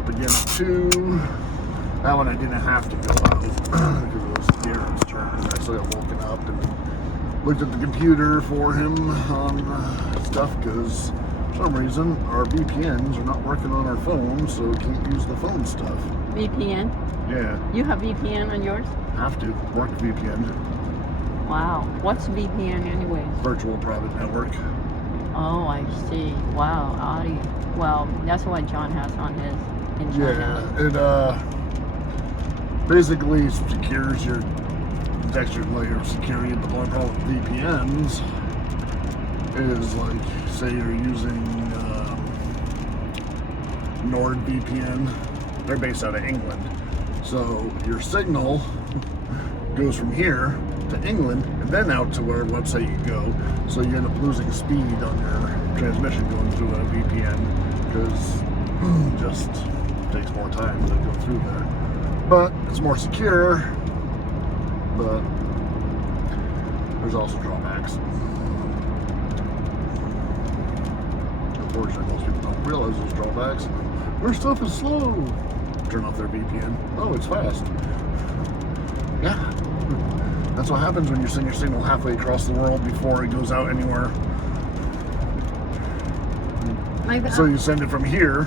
up again at 2. That one I didn't have to go out because it was Darren's turn. I still got woken up and looked at the computer for him on stuff because for some reason our VPNs are not working on our phone, so we can't use the phone stuff. VPN? Yeah. You have VPN on yours? Have to. Work VPN. Wow. What's VPN anyways? Virtual private network. Oh, I see. Wow, audio. Well, that's what John has on his in China. Yeah, it basically secures your extra layer of security, but the only problem with VPNs is like, say you're using NordVPN, they're based out of England. So your signal goes from here to England and then out to where website you go. So you end up losing speed on your transmission going through a VPN because it just takes more time to go through there. But it's more secure, but there's also drawbacks. Unfortunately, most people don't realize those drawbacks. Their stuff is slow. Turn off their VPN. Oh, it's fast. Yeah. That's what happens when you send your signal halfway across the world before it goes out anywhere. So you send it from here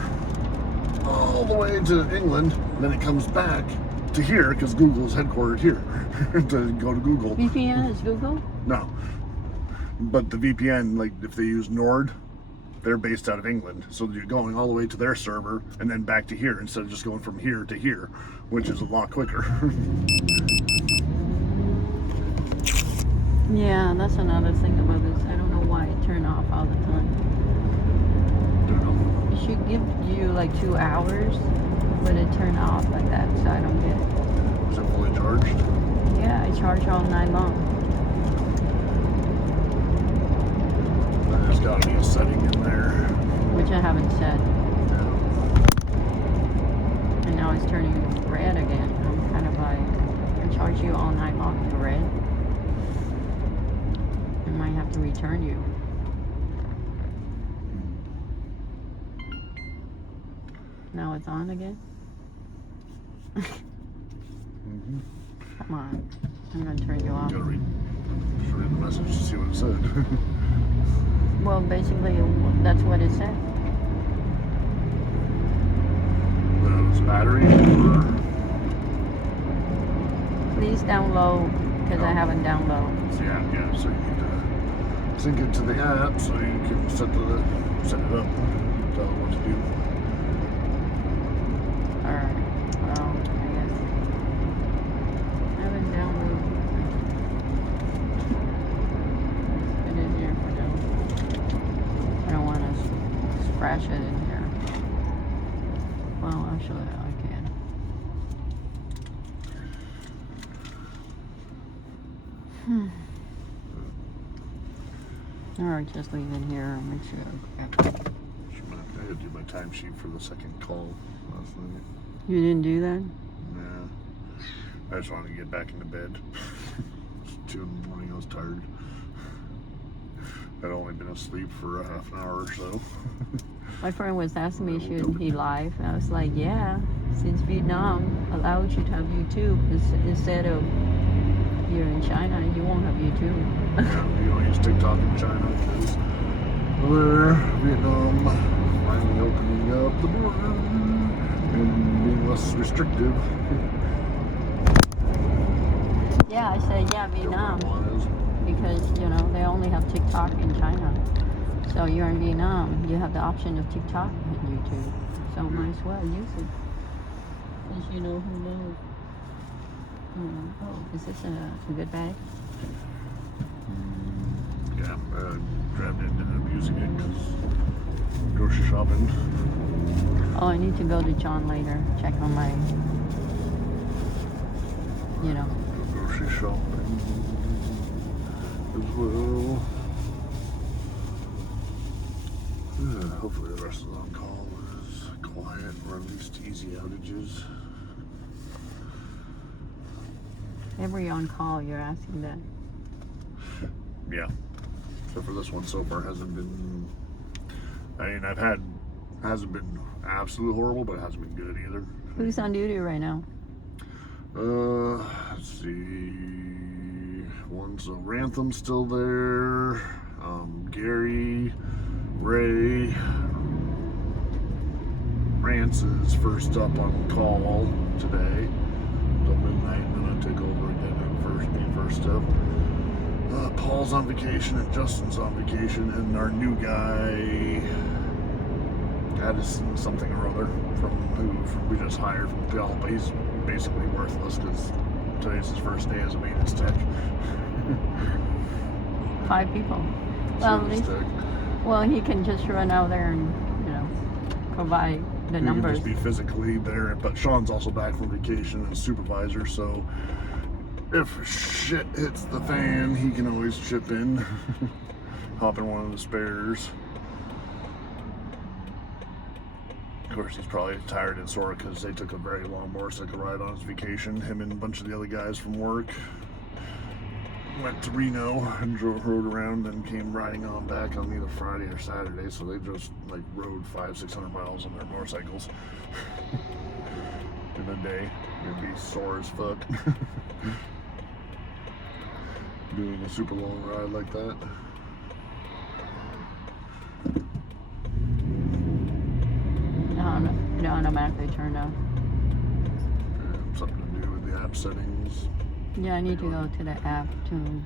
all the way to England, then it comes back to here because Google's headquartered here to go to Google. VPN is Google? No. But the VPN, like if they use Nord, they're based out of England. So you're going all the way to their server and then back to here instead of just going from here to here, which is a lot quicker. Yeah, that's another thing about this. I don't know why it turned off all the time. It should give you like 2 hours, but it turned off like that, so I don't get it. Is it fully charged? Yeah, I charge all night long. There's got to be a setting in there. Which I haven't set. And now it's turning red again. I'm kind of like, I charge you all night long to red. I might have to return you. Now it's on again? Come on. I'm going to turn you off. You gotta read the message to see what it said. Well, basically, that's what it said. It's battery or... Please download, because I haven't downloaded. Yeah, so you need to sync it to the app so you can set it up, tell it what to do. Alright, well, I guess I haven't downloaded. It in here for now. I don't want to scratch it in here. Well, actually, I can. Alright, just leave it here and make sure. I had to do my timesheet for the second call last night. You didn't do that? Yeah. I just wanted to get back into bed. It's 2 in the morning, I was tired. I'd only been asleep for a half an hour or so. My friend was asking me, should he live? I was like, yeah, since Vietnam allowed you to have YouTube instead of here in China, you won't have YouTube. Yeah, you don't use TikTok in China because Vietnam finally opening up the border and being less restrictive. Yeah, I said, yeah, Vietnam, because, you know, they only have TikTok in China. So you're in Vietnam, you have the option of TikTok and YouTube. So might as well use it. Because, you know, who knows? Oh, is this a good bag? Yeah, I grabbed it and ended up using it because grocery shopping. Oh, I need to go to John later, check on my, you know. Grocery shopping as well. Hopefully the rest of the on-call is quiet or at least easy outages. Every on-call, you're asking that. Yeah. So for this one so far hasn't been... I mean, I've had Hasn't been absolutely horrible, but it hasn't been good either. Who's on duty right now? Let's see. One's Rantham's still there. Gary, Ray, Rance is first up on call today until midnight, and then I take over again at first up. Paul's on vacation and Justin's on vacation, and our new guy, Addison something or other, from we just hired from Dell, but he's basically worthless because today's his first day as a maintenance tech. 5 people. Well, at least, well, he can just run out there and, provide the numbers. He can just be physically there, but Sean's also back from vacation as supervisor, so if shit hits the fan, he can always chip in, hop in one of the spares. Of course, he's probably tired and sore because they took a very long motorcycle ride on his vacation. Him and a bunch of the other guys from work went to Reno and rode around and came riding on back on either Friday or Saturday. So they just rode 500-600 miles on their motorcycles in a day. They'd be sore as fuck doing a super long ride like that. It automatically turned on. Something to do with the app settings. Yeah, I need to go to the app to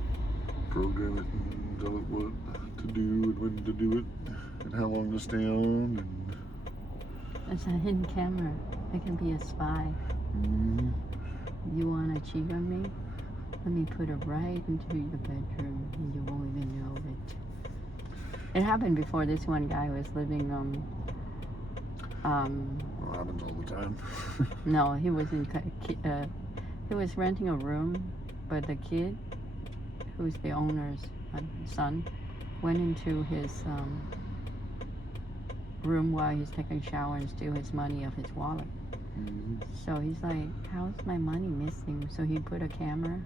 program it and tell it what to do and when to do it and how long to stay on. And it's a hidden camera. I can be a spy. mm-hmm. You want to cheat on me? Let me put it right into your bedroom and you won't even know it. It happened before. This one guy was living well, it happens all the time. no, he was he was renting a room, but the kid, who's the owner's son, went into his room while he's taking a shower and steal his money of his wallet. Mm-hmm. So he's like, how's my money missing? So he put a camera.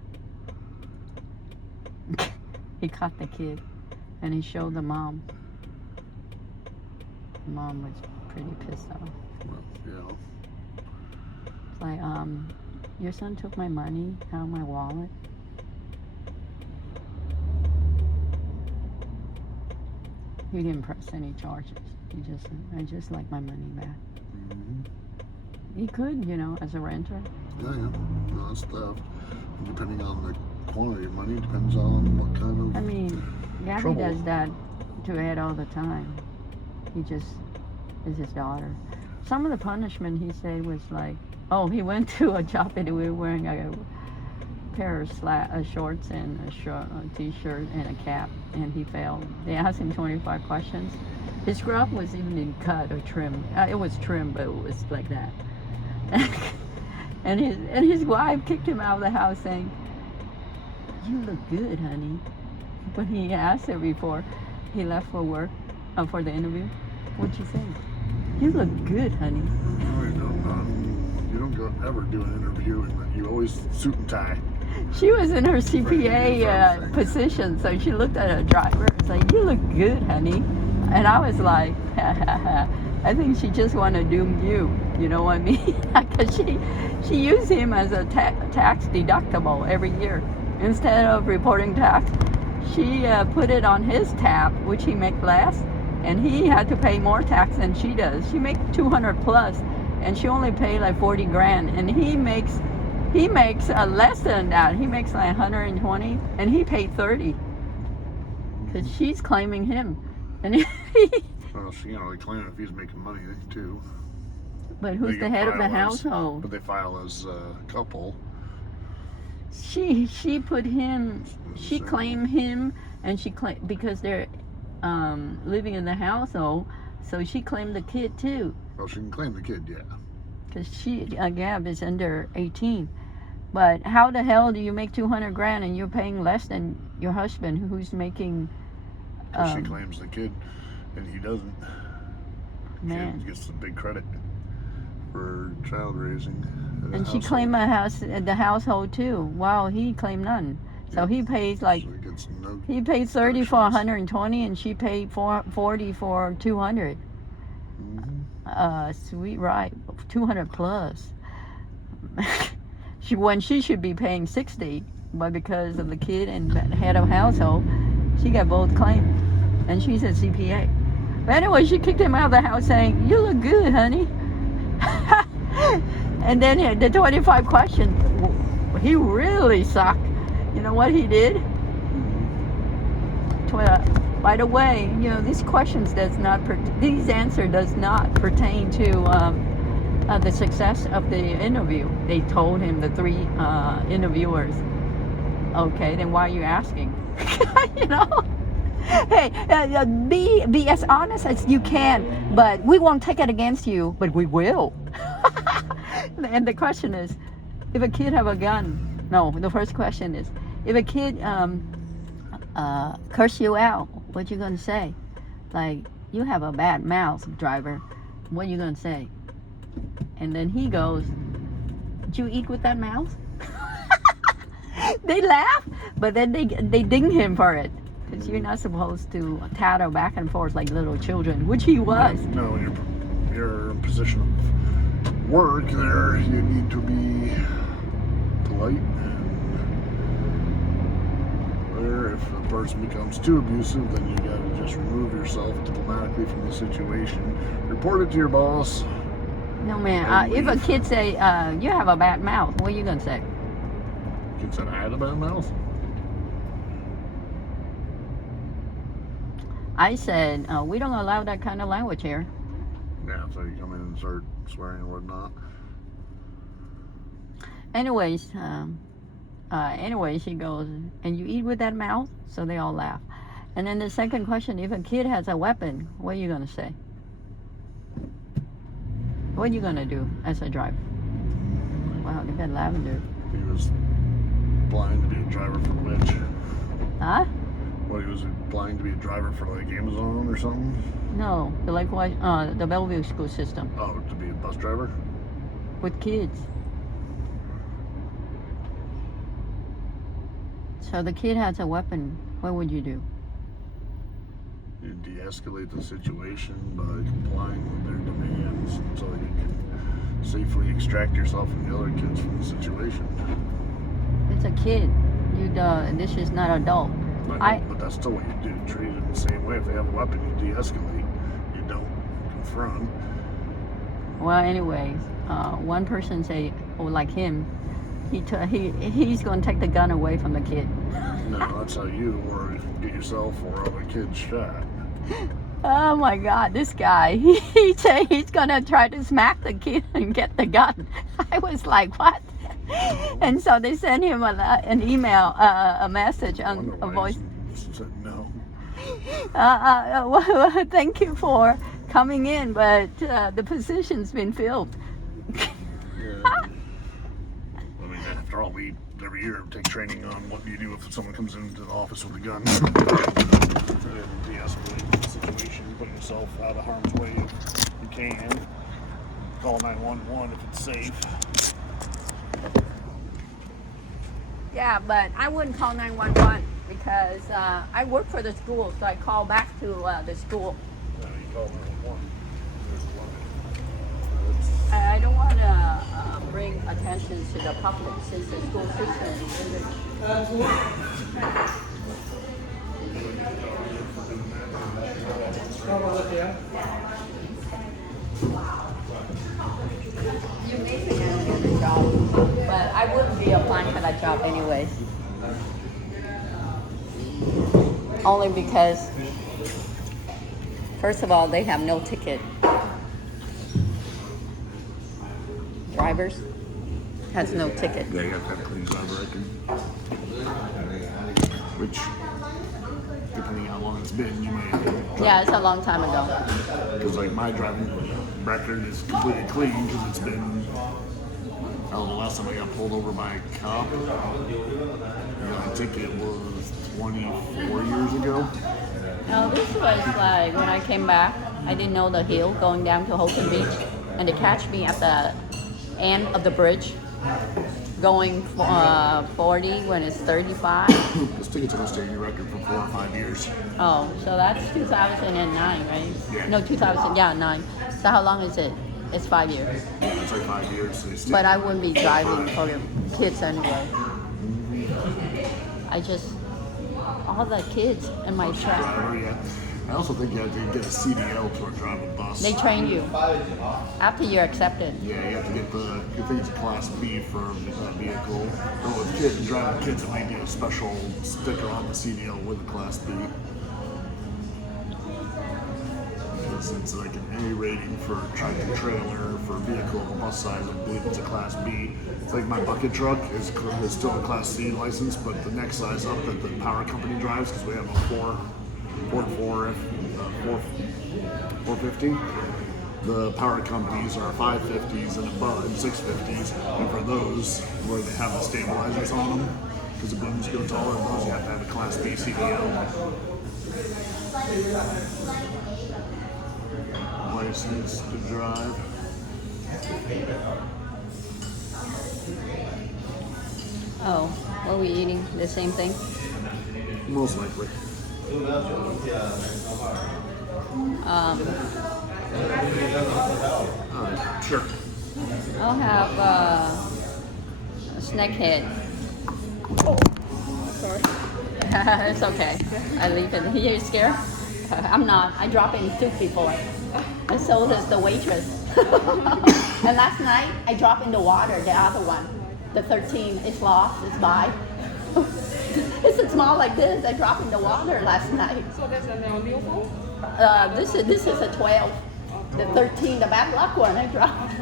He caught the kid and he showed the mom. The mom was pretty pissed off. Well, yeah. It's like, your son took my money out of my wallet. He didn't press any charges. He just said, I just like my money back. Mm-hmm. He could, as a renter. Yeah. No, that's theft. Depending on the quantity of money, depends on what kind of. I mean, Gabby trouble. does that to Ed all the time. He just is his daughter. Some of the punishment he said was like, he went to a job and we were wearing a pair of shorts and a t-shirt and a cap, and he failed. They asked him 25 questions. His scrub was even in cut or trim. It was trim, but it was like that. and his wife kicked him out of the house saying, "You look good, honey." But he asked her before he left for work, for the interview, what'd she say? "You look good, honey." No, you don't. You don't ever do an interview and you always suit and tie. She was in her CPA position, so she looked at her driver and said, "You look good, honey." And I was like, I think she just want to doom you. You know what I mean? Because she used him as a tax deductible every year. Instead of reporting tax, she put it on his tab, which he make less, and he had to pay more tax than she does. She make 200 plus, and she only paid like 40 grand, and he makes less than that. He makes like 120, and he paid 30, because she's claiming him, and Well, she claim if he's making money too. But who's the head of the household? But they file as a couple. She put him. She claimed him, and she claimed because they're living in the household, so she claimed the kid too. Well, she can claim the kid, yeah. Because Gab is under 18. But how the hell do you make 200 grand and you're paying less than your husband, who's making? She claims the kid, and he doesn't. Man, kid gets the big credit for child raising. And she claimed the household too. Wow, he claimed none. So he pays like he paid 30 for 120, and she paid 40 for 200. Mm-hmm. sweet ride, 200 plus. When she should be paying 60, but because of the kid and head of household, she got both claims, and she's a CPA. But anyway, she kicked him out of the house saying, "You look good, honey." And then the 25 question, he really sucked. You know what he did? By the way, you know, these questions these answer does not pertain to the success of the interview. They told him, the 3 interviewers. Okay, then why are you asking? You know? Hey, be as honest as you can, but we won't take it against you, but we will. And the question is, if a kid have a gun, no, the first question is, if a kid curse you out, what you gonna say? Like, you have a bad mouth, driver. What you gonna say? And then he goes, "Did you eat with that mouth?" They laugh, but then they ding him for it. Because you're not supposed to tattle back and forth like little children, which he was. No, when you're in a position of work there, you need to be polite. If the person becomes too abusive, then you gotta just remove yourself diplomatically from the situation. Report it to your boss. No, man. If a kid say, "You have a bad mouth," what are you gonna say? Kid said I had a bad mouth. I said, "We don't allow that kind of language here." Yeah, so you come in and start swearing and whatnot. Anyways, he goes, "And you eat with that mouth?" So they all laugh. And then the second question, if a kid has a weapon, what are you gonna say? What are you gonna do as a driver? Wow, they got lavender. He was blind to be a driver for which? Huh? What, he was blind to be a driver for like Amazon or something? No, likewise, the Bellevue school system. Oh, to be a bus driver? With kids. So the kid has a weapon, what would you do? You de-escalate the situation by complying with their demands so that you can safely extract yourself and the other kids from the situation. It's a kid. This is not adult. But that's still what you do. Treat it the same way. If they have a weapon, you de-escalate. You don't confront. Well, anyways, one person say, oh, like him, he's going to take the gun away from the kid. No, that's how you or get yourself or other kids shot. Oh my God, this guy, he say he's going to try to smack the kid and get the gun. I was like, what? And so they sent him an email, a message on a voice. Said no. Well, thank you for coming in, but the position's been filled. Yeah. I mean, after all, we every year take training on what you do if someone comes into the office with a gun. De-escalate the situation, put yourself out of harm's way if you can. Call 911 if it's safe. Yeah, but I wouldn't call 911 because I work for the school, so I call back to the school. No, you call 911. There's a line. I don't want to bring attention to the public since the school system You may think I'm doing the job, but I wouldn't be applying for that job anyways. Only because, first of all, they have no ticket. Drivers has no ticket. Yeah, you got to clean job, I reckon. Which, depending how long it's been, you may. Yeah, it's a long time ago. Because like my driving record is completely clean because it's been. I don't know, the last time I got pulled over by a cop, my ticket was 24 years ago. No, this was like when I came back. I didn't know the hill going down to Holton Beach, and they catch me at the end of the bridge. going 40 when it's 35. This ticket's almost taking a record for 4 or 5 years. Oh, so that's 2009, right? Yeah. No, 2000. Yeah, 9. So how long is it? It's 5 years. It's like 5 years. So it's But I wouldn't be driving for the kids anyway. I just all the kids in my truck. driver, yeah. I also think you have to get a CDL to drive a bus. They train you after you're accepted. Yeah, you have to get the, I think it's a Class B for a vehicle. Or with kids, driving kids, it might be a special sticker on the CDL with a Class B. Because it's like an A rating for tractor trailer, for vehicle, bus size, I believe it's a Class B. It's like my bucket truck is still a Class C license, but the next size up that the power company drives, because we have a 450. The power companies are 550s and above, and 650s, and for those where they have the stabilizers on them, because the booms go taller than those, you have to have a Class B CDL. License to drive. Oh, what are we eating? The same thing? Most likely. Sure. I'll have a snack head. Oh, sorry. It's okay. I leave it. You're scared? I'm not. I dropped in soup before. And so does the waitress. And last night, I dropped in the water, the other one. The 13 is lost, it's by. It's small like this. I dropped in the water last night. So there's a new phone? This is a 12. The 13, the bad luck one, I dropped.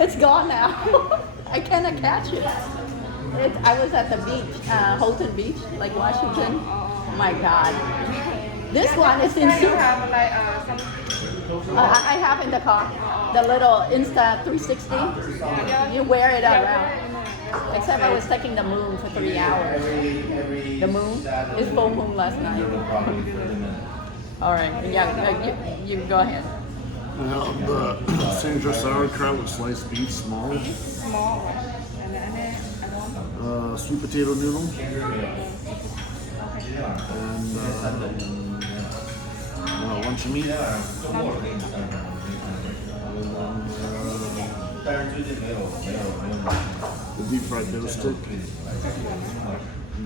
It's gone now. I cannot catch it. I was at the beach, Holton Beach, like Washington. Oh my God. This one is in You soup. have like some. I have in the car the little Insta 360. You wear it around. Except I was taking the moon for 3 hours. The moon is full moon last night. All right, yeah, you go ahead. The Sandra sauerkraut with sliced beef, small. Small. And then I want. Sweet potato noodle. And lunch meat. The deep fried dough stick.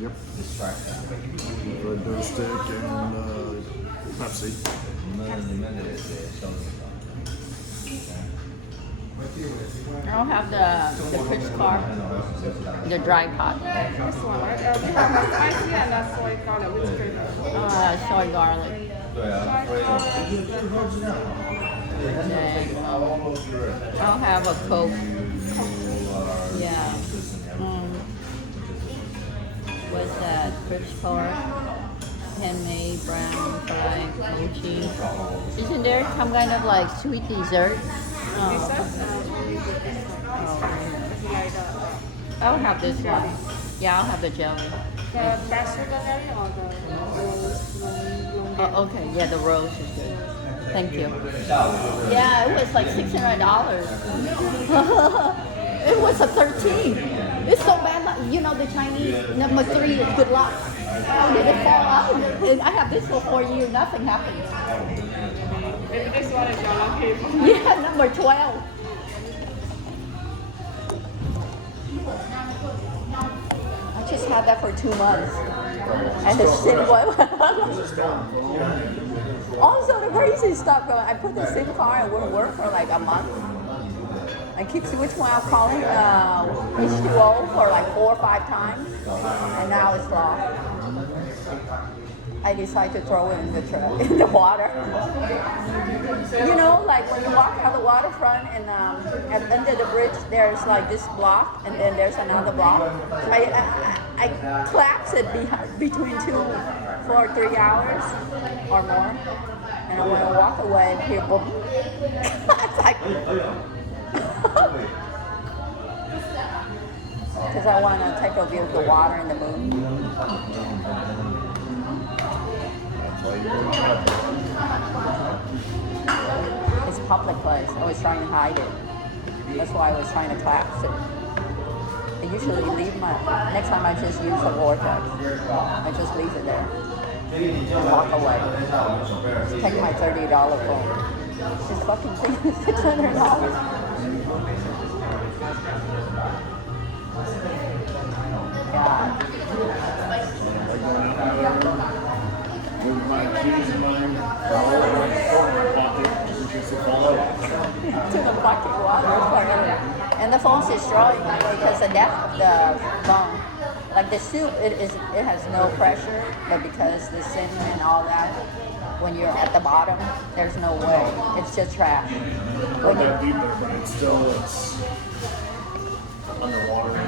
Yep. Deep fried dough stick and Pepsi. I'll have the fish car, the dry pot. This one, right? We have a spicy and a soy garlic. Which flavor? Soy garlic. Okay. I'll have a Coke. Yeah. What's that? Fish pork, handmade brown fried mochi. Isn't there some kind of like sweet dessert? I'll have this one. Yeah, I'll have the jelly. The raspberry or the rose? Oh, okay. Yeah, the rose is good. Thank you. Yeah, it was like $600. It was a 13. It's so bad. You know, the Chinese number 3 is good luck. How did it fall out? And I have this for 4 years. Nothing happened. Maybe this one is your lucky. Yeah, number 12. I just had that for 2 months. And the SIM also the crazy stuff going. I put the SIM card and wouldn't work for like a month. I keep switching while calling H2O for like 4 or 5 times, and now it's lost. I decided to throw it in the water. You know, like when you walk out the waterfront and under the bridge, there's like this block, and then there's another block. I collapsed it between 2 for 3 hours or more, and I want to walk away and hear boom. It's like. Because I want to take a view of the water and the moon. It's a public place. I was trying to hide it. That's why I was trying to collapse it. I usually leave next time I just use a vortex. I just leave it there and walk away. Just take my $30 phone. This fucking thing is $600. God. With my keys in mine, all in my pocket, just in case they fall out. To the bucket water. And the phone's destroyed because the depth of the phone, like the soup, it has no pressure, but because the cinnamon and all that, when you're at the bottom, there's no way. It's just trash. When they're deep there, but it's underwater.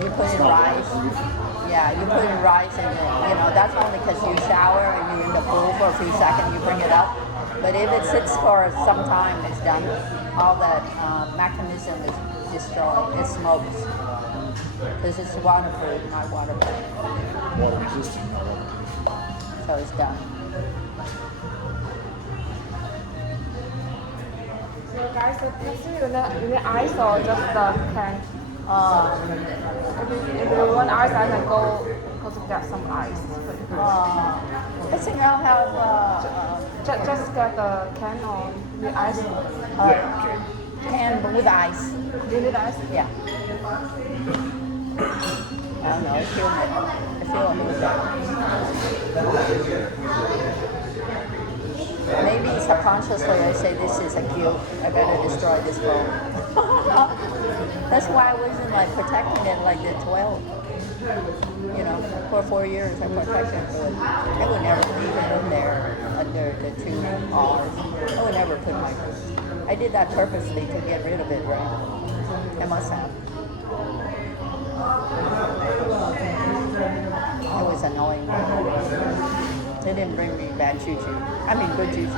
You put in rice. Yeah, you put in rice and that's only because you shower and you're in the pool for a few seconds, you bring it up. But if it sits for some time, it's done. All that mechanism is destroyed. It smokes. Because it's waterproof, not waterproof. Water resistant. So it's done. So guys, the pepsi you need ice or just the can? If you want ice, I can go to get some ice. I think I'll have Just get the can or the ice. can with ice. Do you need ice? Yeah. I don't know. I feel a little better. Maybe subconsciously I say this is a guilt. I better destroy this phone. That's why I wasn't like protecting it like the 12. For 4 years I protected it. I would never leave it in there under the 2 R's. I would never put my. I did that purposely to get rid of it, right? I must have. It was annoying. It didn't bring me bad juju. I mean good juju.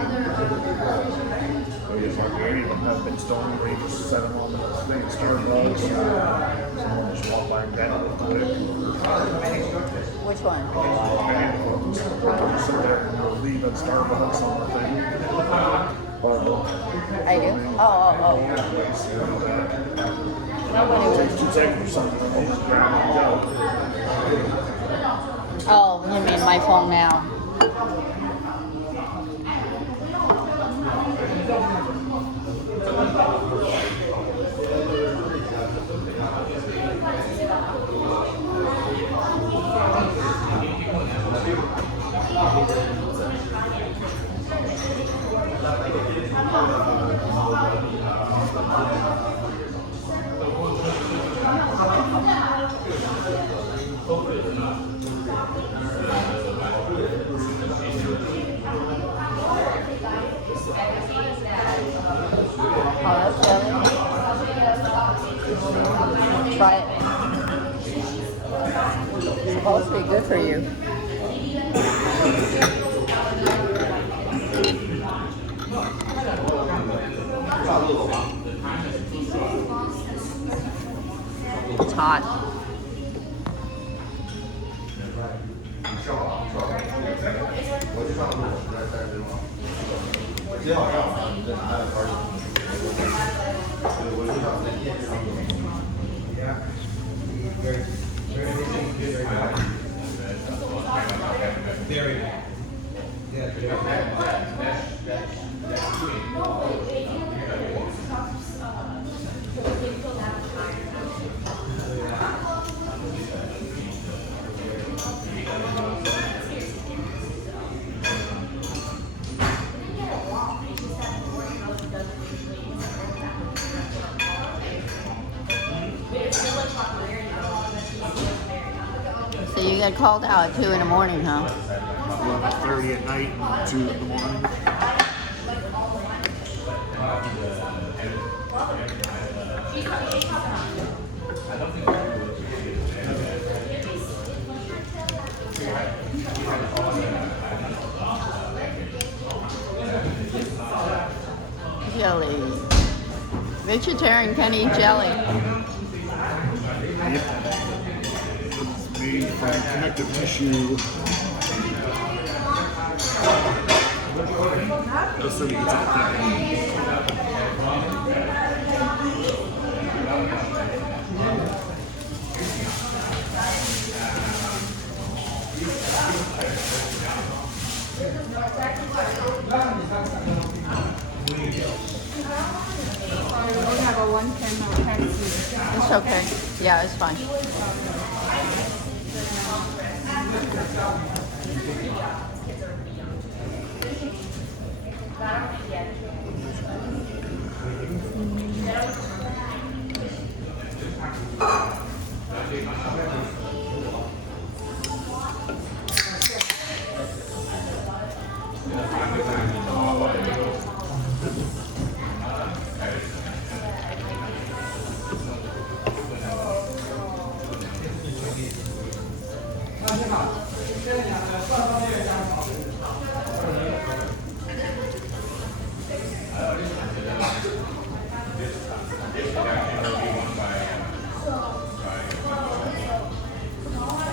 It's like anyone has been stolen where you just set them on the thing, Starbucks, someone just walk by and grab it real quick. Which one? Just sit there and you'll leave at Starbucks on the thing. I do? Oh. Nobody It was. takes 2 seconds or something, and they just grab it and go. Oh, you mean my phone now? Oh, that's jelly. Try it. It's supposed to be good for you. It's hot. So you got called out at 2 in the morning, huh? 11:30 at night and 2 in the morning. Jelly. Vegetarian can eat jelly. Yep. It's made from connective tissue. Assuming it's all thick. We only have a one can of taxi. It's okay. Yeah, it's fine.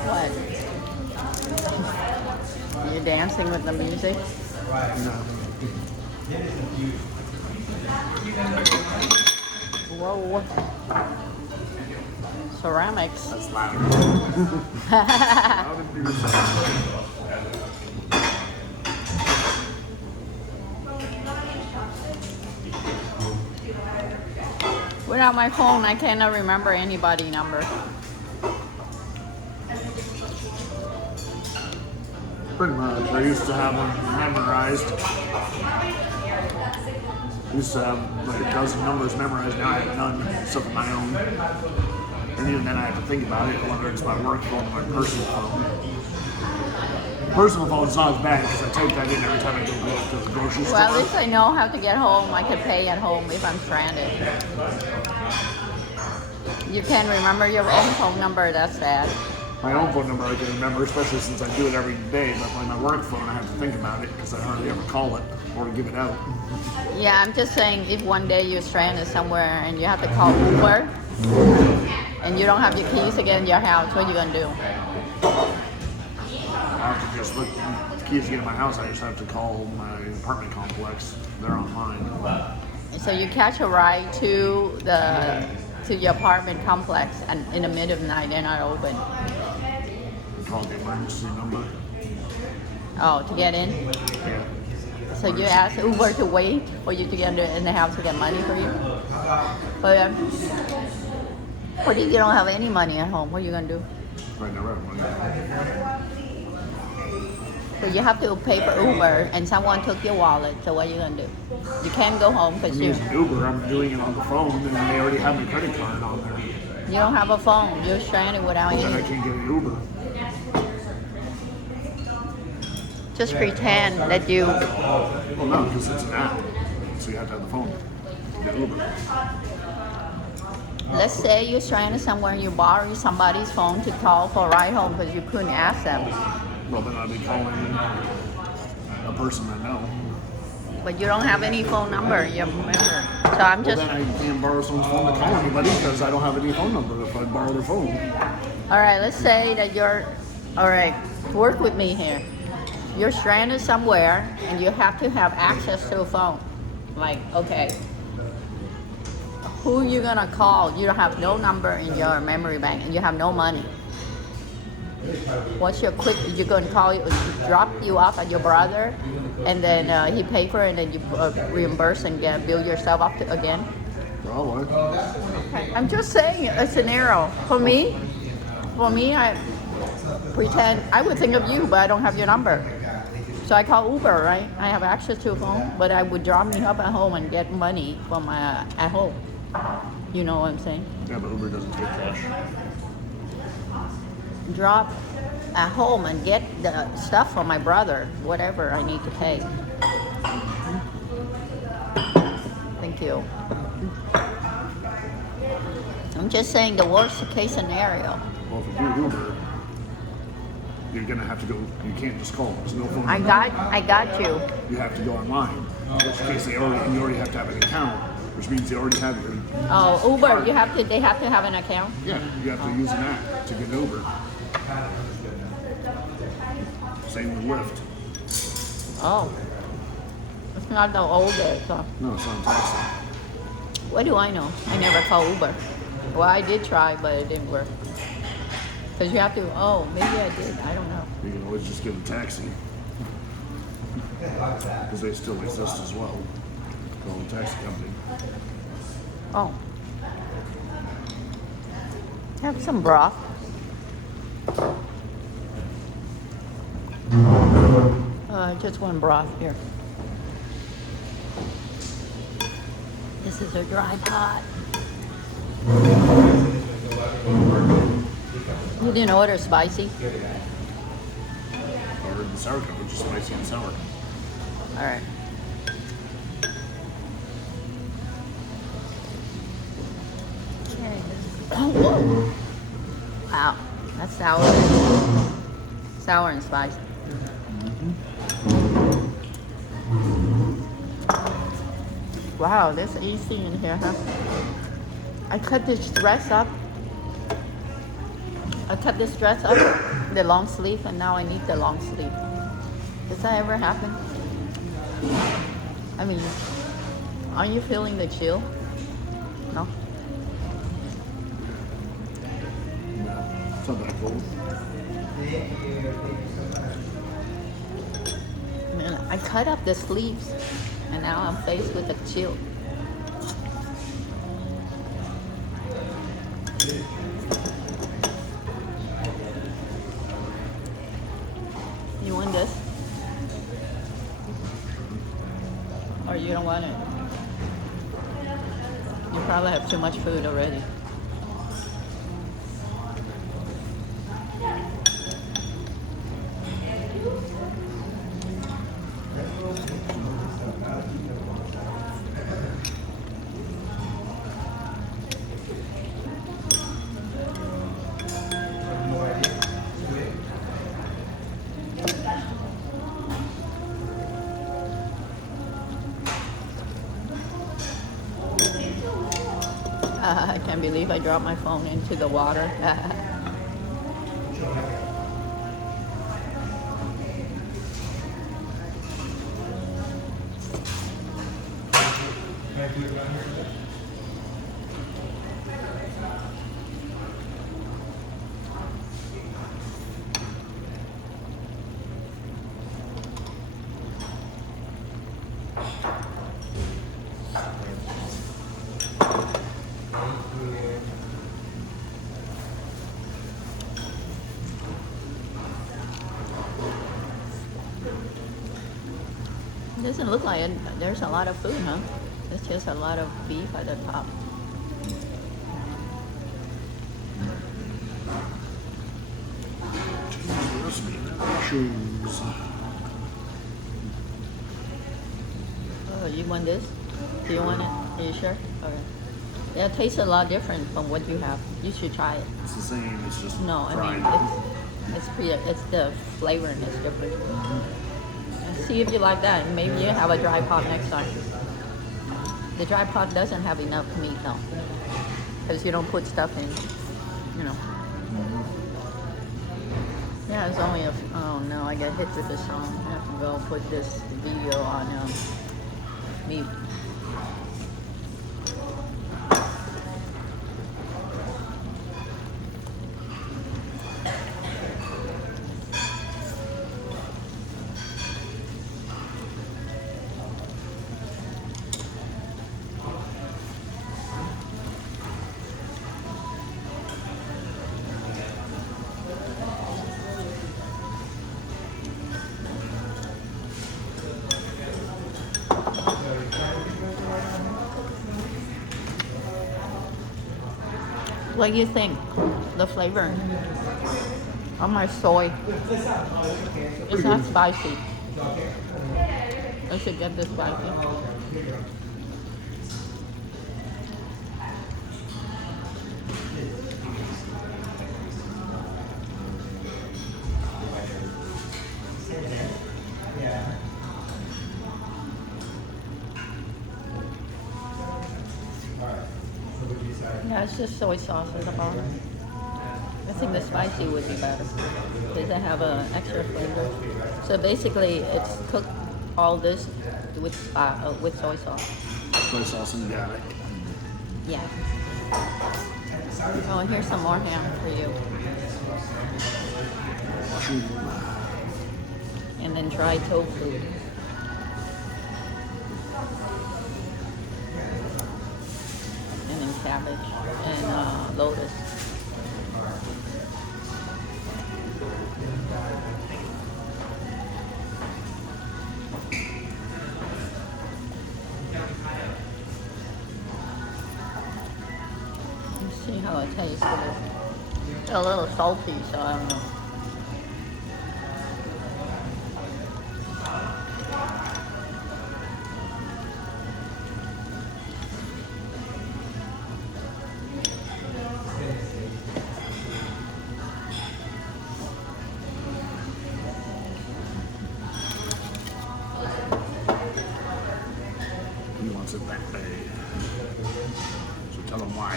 What? You dancing with the music? No. Whoa. Ceramics. That's loud. How did you do that? Without my phone, I cannot remember anybody's number. Pretty much. I used to have them memorized. Used to have like a dozen numbers memorized. Now I have none except for my own. And even then I have to think about it, whether it's my work phone or my personal phone. Personal phone's not as bad because I type that in every time I go to the grocery store. Well, at least I know how to get home. I can pay at home if I'm stranded. You can't remember your own phone number, that's sad. My own phone number I can remember, especially since I do it every day. But like my work phone, I have to think about it because I hardly ever call it or give it out. Yeah, I'm just saying if one day you're stranded somewhere and you have to call Uber and you don't have your keys to get in your house, what are you going to do? I have to just look the keys to get in my house. I just have to call my apartment complex. They're online. So you catch a ride to your apartment complex and in the middle of the night they're not open. Call the emergency number. Oh, to get in? Yeah. So you ask Uber to wait for you to get in the house to get money for you? But what if you don't have any money at home? What are you going to do? I never have money. So you have to pay for Uber and someone took your wallet, so what are you going to do? You can't go home because I'm you using Uber. I'm doing it on the phone, and they already have my credit card on there. don't have a phone. You're stranded without Then I any. can't get an Uber. Just pretend that you. Well, no, because it's an app, so you have to have the phone to get Uber. Let's say you're stranded somewhere and you borrow somebody's phone to call for a ride home because you couldn't ask them. Well, then I'd be calling a person I know. But you don't have any phone number, you remember. So I'm Well, just. then I can't borrow someone's phone to call anybody because I don't have any phone number if I borrow their phone. All right, let's say that you're. All right, work with me here. You're stranded somewhere and you have to have access to a phone. Like, okay, who you gonna call? You don't have no number in your memory bank and you have no money. What's your quick? You're gonna call you, drop you off at your brother, and then he pay for it, and then you reimburse and build yourself up again. Probably. I'm just saying a scenario. For me, I pretend I would think of you, but I don't have your number. So I call Uber, right? I have access to a phone, but I would drop me up at home and get money from at home. You know what I'm saying? Yeah, but Uber doesn't take cash. Drop at home and get the stuff from my brother, whatever I need to pay. Thank you. I'm just saying the worst case scenario. Well, if you do Uber, you're gonna have to go. You can't just call. There's no phone. I got you. You have to go online. In which case, you already have to have an account, which means you already have your. Oh, Uber, they have to have an account. Yeah, you have to use an app to get Uber. Same with Lyft. Oh, it's not the old days. Huh? No, it's not a taxi. What do I know? I never call Uber. Well, I did try, but it didn't work. Because you have to, oh, maybe I did. I don't know. You can always just get a taxi. Because they still exist as well. Call a taxi company. Oh. Have some broth. Just one broth here. This is a dry pot. You didn't order spicy? Or the sauerkraut, which is spicy and sour. All right. Okay. Oh, whoa. Wow, that's sour. Sour and spicy. Wow, there's easy in here, huh? I cut this dress up. The long sleeve, and now I need the long sleeve. Does that ever happen? I mean, aren't you feeling the chill? No? It's not that cold. Man, I cut up the sleeves, and now I'm faced with a chill. You want this? Or you don't want it? You probably have too much food already. I can't believe I dropped my phone into the water. It doesn't look like it. There's a lot of food, huh? It's just a lot of beef at the top. Mushrooms. Oh, you want this? Do you want it? Are you sure? Okay. Yeah, it tastes a lot different from what you have. You should try it. It's the same, it's just No, I fried. mean it's the flavor and it's different. See if you like that. Maybe you have a dry pot next time. The dry pot doesn't have enough meat though, because you don't put stuff in. You know. Yeah, it's only a. Oh no, I got hit with the song. I have to go put this video on meat. What do you think? The flavor of my soy. It's not spicy. I should get this spicy. Yeah, it's just soy sauce at the bottom. I think the spicy would be better because they have an extra flavor. So basically, it's cooked all this with soy sauce. Soy sauce and garlic. Yeah. Oh, here's some more ham for you. And then dry tofu. And then cabbage and lotus. Let's see how it tastes. It's a little salty, so I don't know. He wants it that way. So tell him why.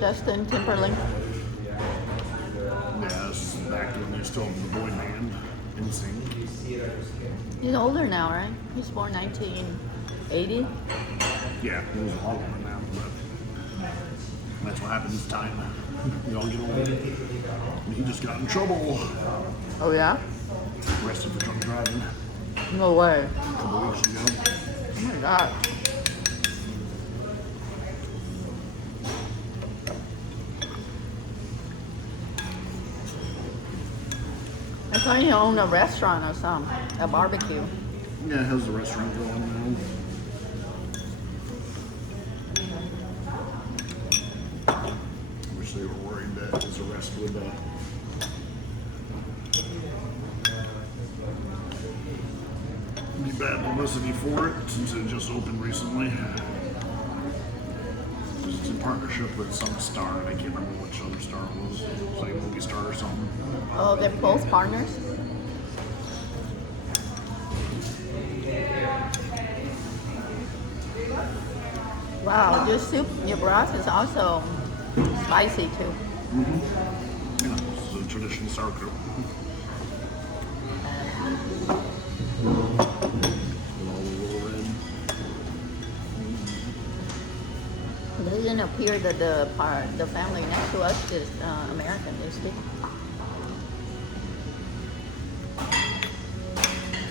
Justin Timberlake. Yes, back to when they still the boy band, NSYNC. He's older now, right? He's born 1980. Yeah, he was a lot older now, but that's what happens. Time. We all get old. And he just got in trouble. Oh yeah? Arrested for drunk driving No way. a couple weeks ago. Oh my god. I thought he owned a restaurant or something, a barbecue. Yeah, how's the restaurant going now? I wish they were worried that his arrest would be bad publicity for it since it just opened recently. It's in partnership with some star, and I can't remember which other star it was. It was like a movie star or something. Oh, they're both partners? Wow, your soup, your broth is also spicy too. Yeah, it's a traditional sauerkraut. With all the little red. It doesn't appear that the family next to us is American, they speak.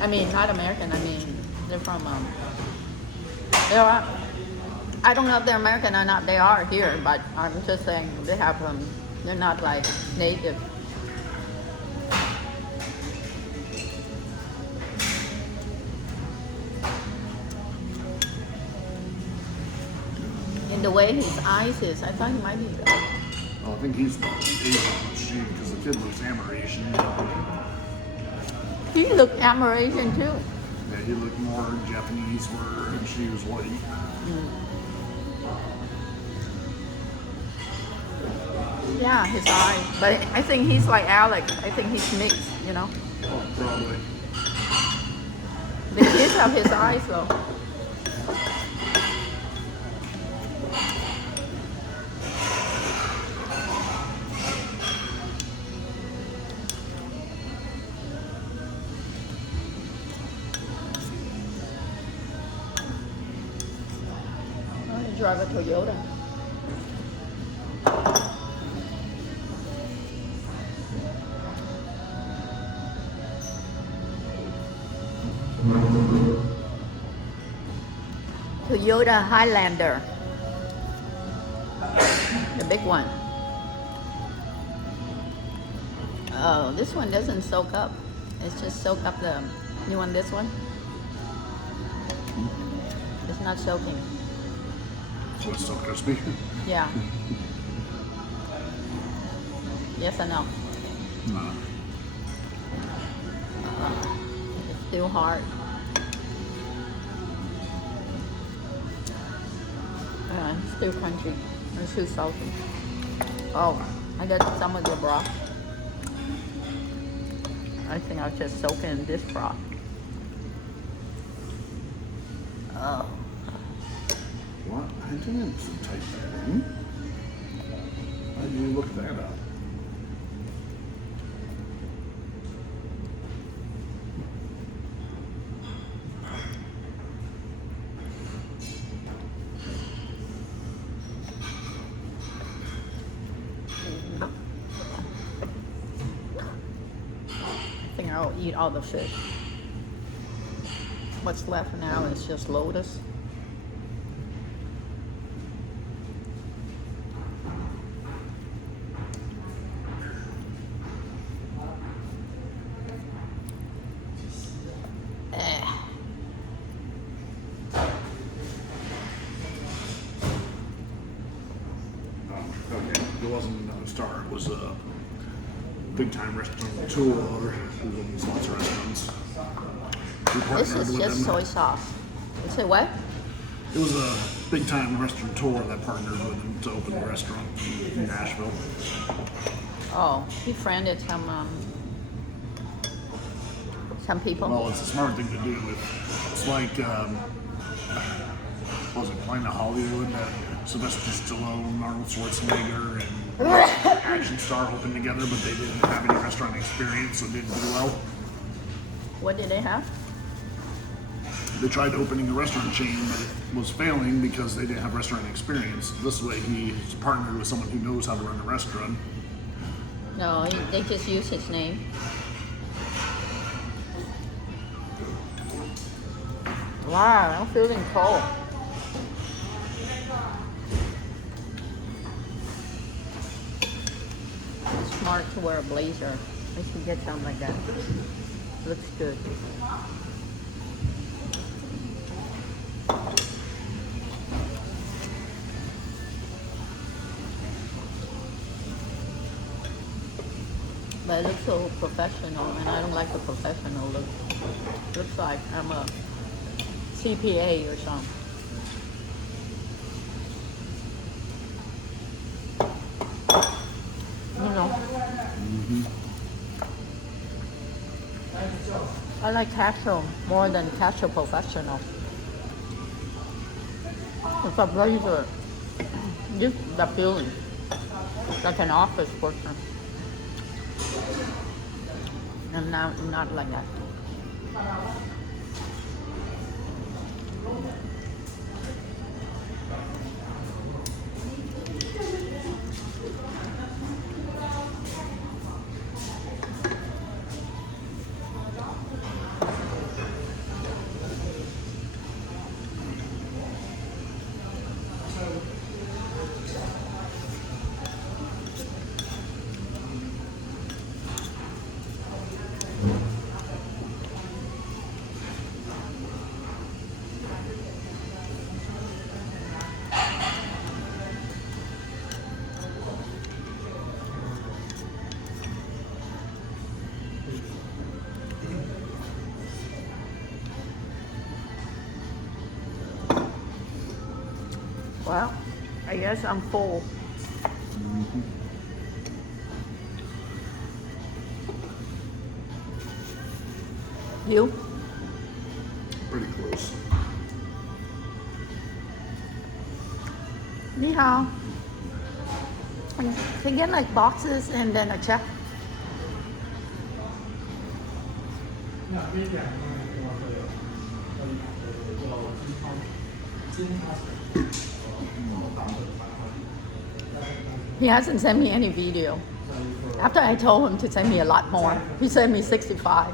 I mean, not American, I mean, they're from, I don't know if they're American or not, they are here, but I'm just saying they have, they're not like native. In the way his eyes is, I thought he might be. Well, I think he's the Asian machine because the kid looks American. He looked American too. Yeah, he looked more Japanese where and she was white. Yeah, his eyes. But I think he's like Alex. I think he's mixed, you know. Oh, probably. The kids have his eyes though. Oh, you drive a Toyota. Toyota Highlander. The big one. Oh, this one doesn't soak up. It's just soak up the... You want this one? It's not soaking. So it's still crispy. Yeah. Yes or no? Nah. It's still hard. It's still crunchy. It's too salty. Oh, I got some of the broth. I think I'll just soak in this broth. Oh. What? I didn't type that in. How did you look that up? I'll eat all the fish. What's left now is just lotus. Okay, it wasn't another star. It was a big time restaurant tour. Who owns lots of restaurants. We This partnered is with just them. soy sauce. You say what? It was a big time restaurant tour that partnered with them to open a restaurant in Nashville. Oh, he friended some people. Well, it's a smart thing to do. It's like, what was it, Planet Hollywood? Sylvester Stallone, Arnold Schwarzenegger, and action star opened together, but they didn't have any restaurant experience, so it didn't do well. What did they have? They tried opening a restaurant chain, but it was failing because they didn't have restaurant experience. This way, he's partnered with someone who knows how to run a restaurant. No, they just use his name. Wow, I'm feeling cold. It's smart to wear a blazer. I should get something like that. Looks good. But it looks so professional, and I don't like the professional look. Looks like I'm a CPA or something. You know. I like casual more than casual professional. It's a blazer. Just the feeling. Like an office worker. And now not like that. Well, I guess I'm full. You? Pretty close. 你好. Can you get like boxes and then a check? He hasn't sent me any video. After I told him to send me a lot more, he sent me 65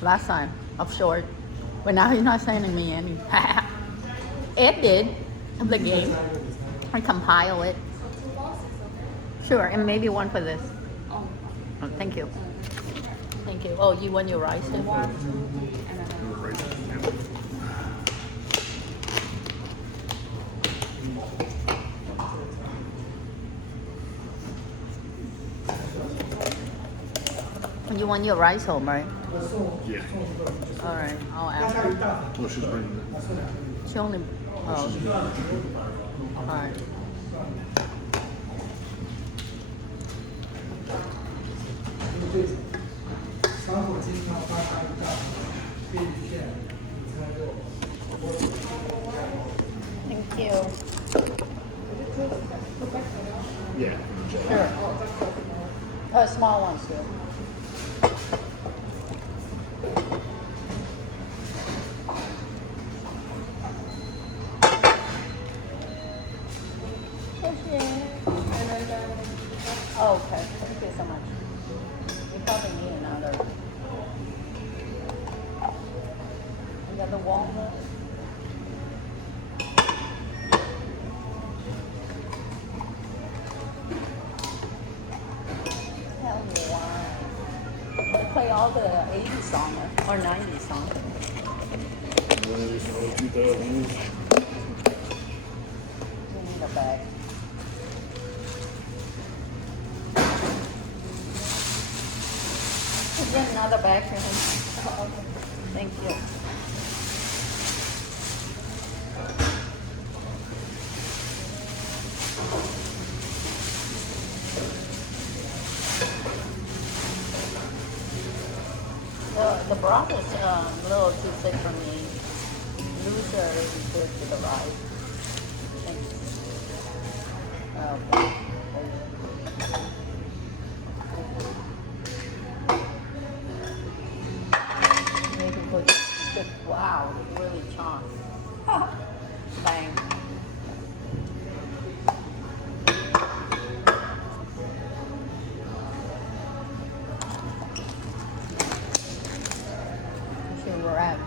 last time of short. But now he's not sending me any. Ed did of the game. I compile it. Sure, and maybe one for this. Oh, thank you. Thank you. Oh, you want your rice then? You want your rice home, right? Yeah. All right, I'll ask her. Well, she's bringing it. She only. Oh. All right. Thank you. Yeah. Sure. Small ones too. Oh, okay. Thank you so much. We probably need another. play all the 80s songs or 90s songs. Nice, all 2000s. We need a bag. Get another bag for him. Thank you. The broth is a little too thick for me. Looser is good for the rice. Thanks. Okay. Maybe put good. Wow, it's really charmed. Bang.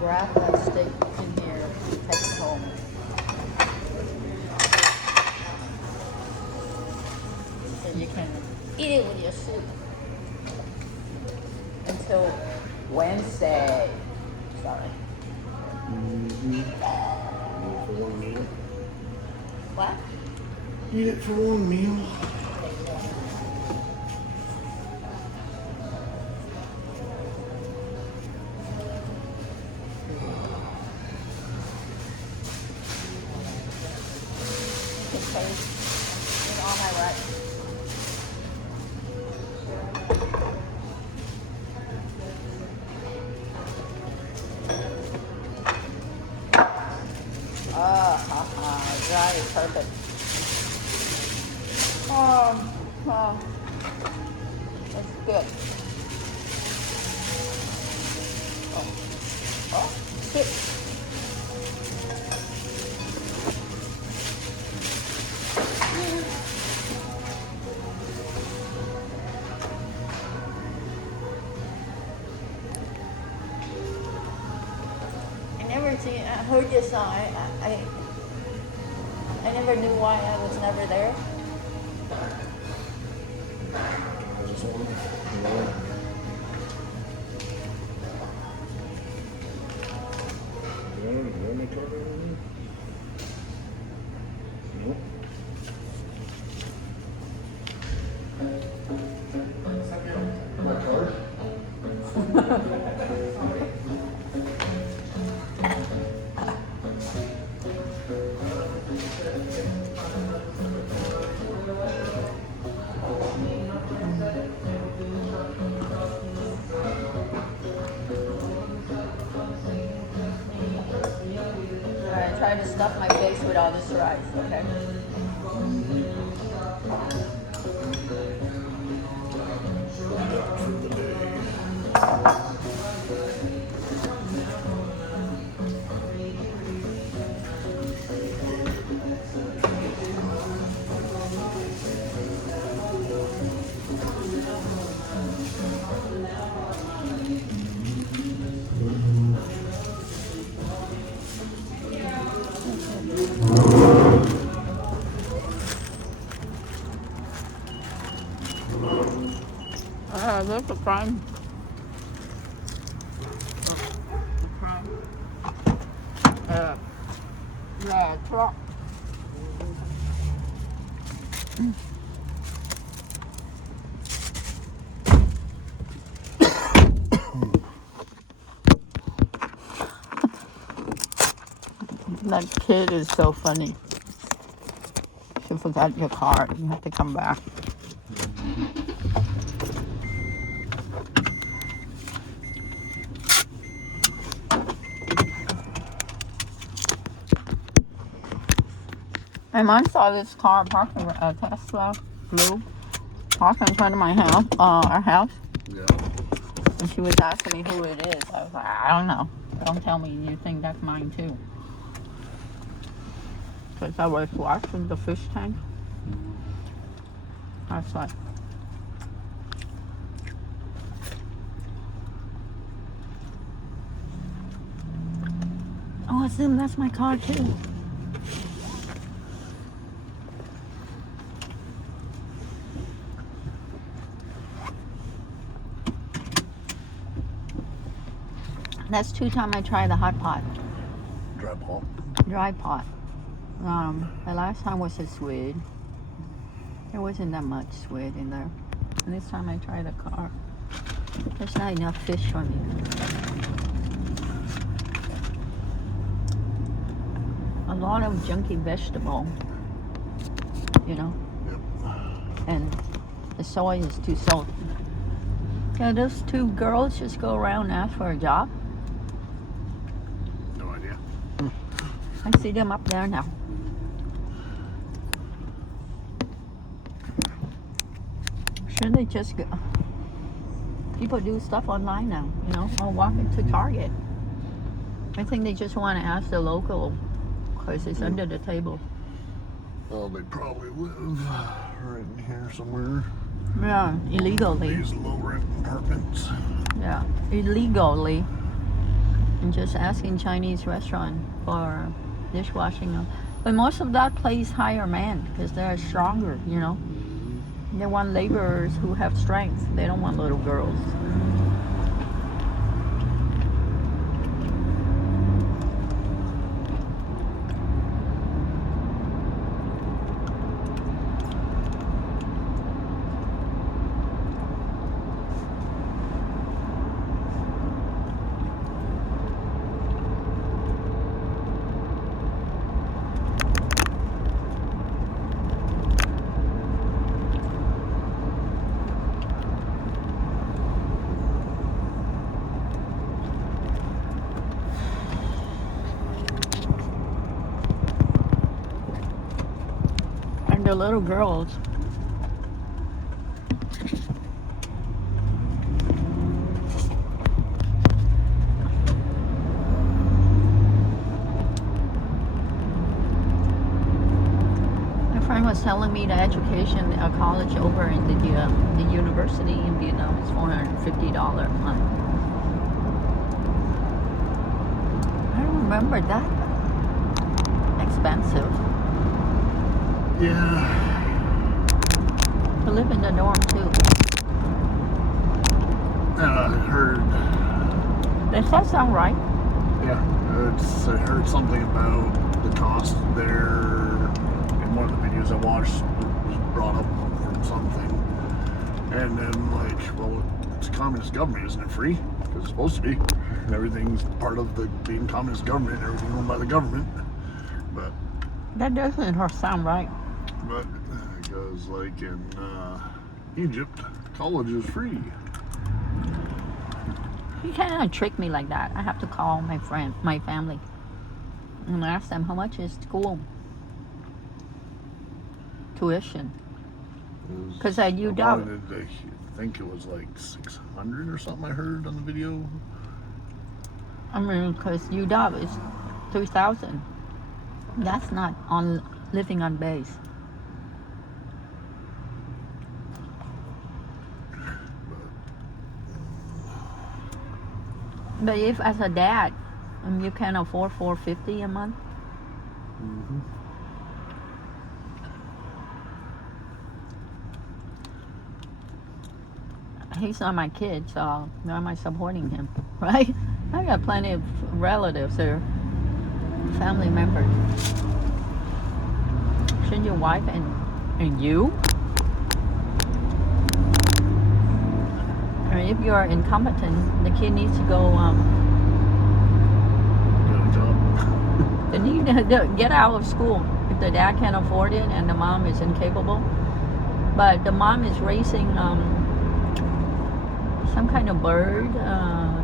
Wrap that steak in here and take it home. So you can eat it with your soup until Wednesday. Sorry. What? Eat it for one meal. Dry is perfect. Oh, that's good. Shit. I heard this song. I never knew why I was never there. This one. Nope. My card? Alright, try to stuff my face with all this rice, okay? That's a crime. Yeah, truck. That kid is so funny. You forgot your card. You have to come back. My mom saw this car parking, a Tesla blue, parked in front of my house, our house. Yeah. And she was asking me who it is. I was like, I don't know. Don't tell me you think that's mine too. Because I was watching the fish tank. I was like, oh, it's them. That's my car too. That's 2 times I tried the hot pot, Dry pot. dry pot. The last time was a squid. There wasn't that much squid in there. And this time I tried the carp. There's not enough fish for me. A lot of junky vegetable, you know, Yep. and the soy is too salty. Yeah, those 2 girls just go around and ask for a job. No idea. I see them up there now. Shouldn't they just go? People do stuff online now, you know, or walk into Target. I think they just want to ask the local because it's under the table. Well, they probably live right in here somewhere. Yeah, illegally. These low rent apartments. Yeah, illegally. And just asking Chinese restaurant for dishwashing. But most of that place hire men because they're stronger, you know. They want laborers who have strength. They don't want little girls. And the little girls. My friend was telling me the education, a college over in the university in Vietnam is $450 a month. I don't remember that expensive. Yeah. To live in the dorm too. I heard. Does that sound right? Yeah. I heard something about the cost there in one of the videos I watched. It was brought up from something. And then, like, well, it's a communist government, isn't it free? Because it's supposed to be. Everything's part of the being communist government, everything owned by the government. But That doesn't sound right. because, like, in Egypt, college is free. You cannot trick me like that. I have to call my family, and ask them how much is school tuition. Because at UW, I think it was like 600 or something. I heard on the video. I mean, because UW is 3,000. That's not on living on base. But if as a dad, you can afford $450 a month. Mm-hmm. He's not my kid, so why am I supporting him, right? I got plenty of relatives or family members. Shouldn't your wife and you? Or if you're incompetent, the kid needs to go. They need to get out of school if the dad can't afford it and the mom is incapable. But the mom is raising some kind of bird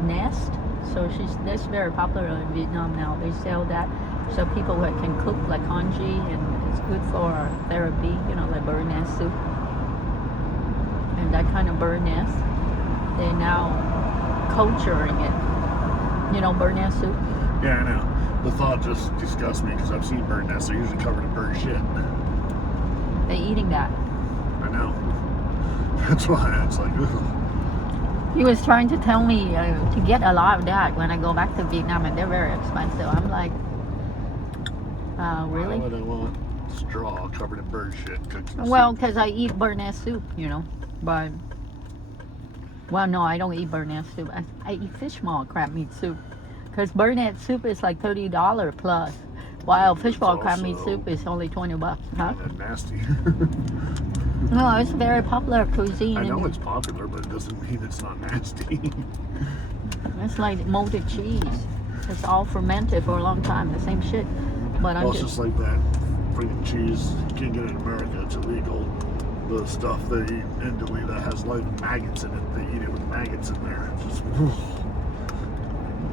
nest. So that's very popular in Vietnam now. They sell that so people can cook like congee, and it's good for therapy, like bird nest soup. And that kind of bird nest, they're now culturing it. Bird nest soup. Yeah, I know. The thought just disgusts me because I've seen bird nests. They're usually covered in bird shit. They're eating that. I know. That's why it's like, ugh. He was trying to tell me to get a lot of that when I go back to Vietnam, and they're very expensive. I'm like, really? Why would I want straw covered in bird shit cooked in Well, soup? because I eat bird nest soup, But, well, no, I don't eat bird nest soup. I eat fish maw crab meat soup. Because Burnett soup is like $30 plus, while fishball It's crab meat also soup is only $20. Huh? kind of nasty. No, it's very popular cuisine. I know it's popular, but it doesn't mean it's not nasty. It's like molded cheese. It's all fermented for a long time. The same shit. But I'm Well, it's just just like that freaking cheese. You can't get it in America. It's illegal. The stuff they eat in Italy that has live maggots in it, they eat it with maggots in there. It's just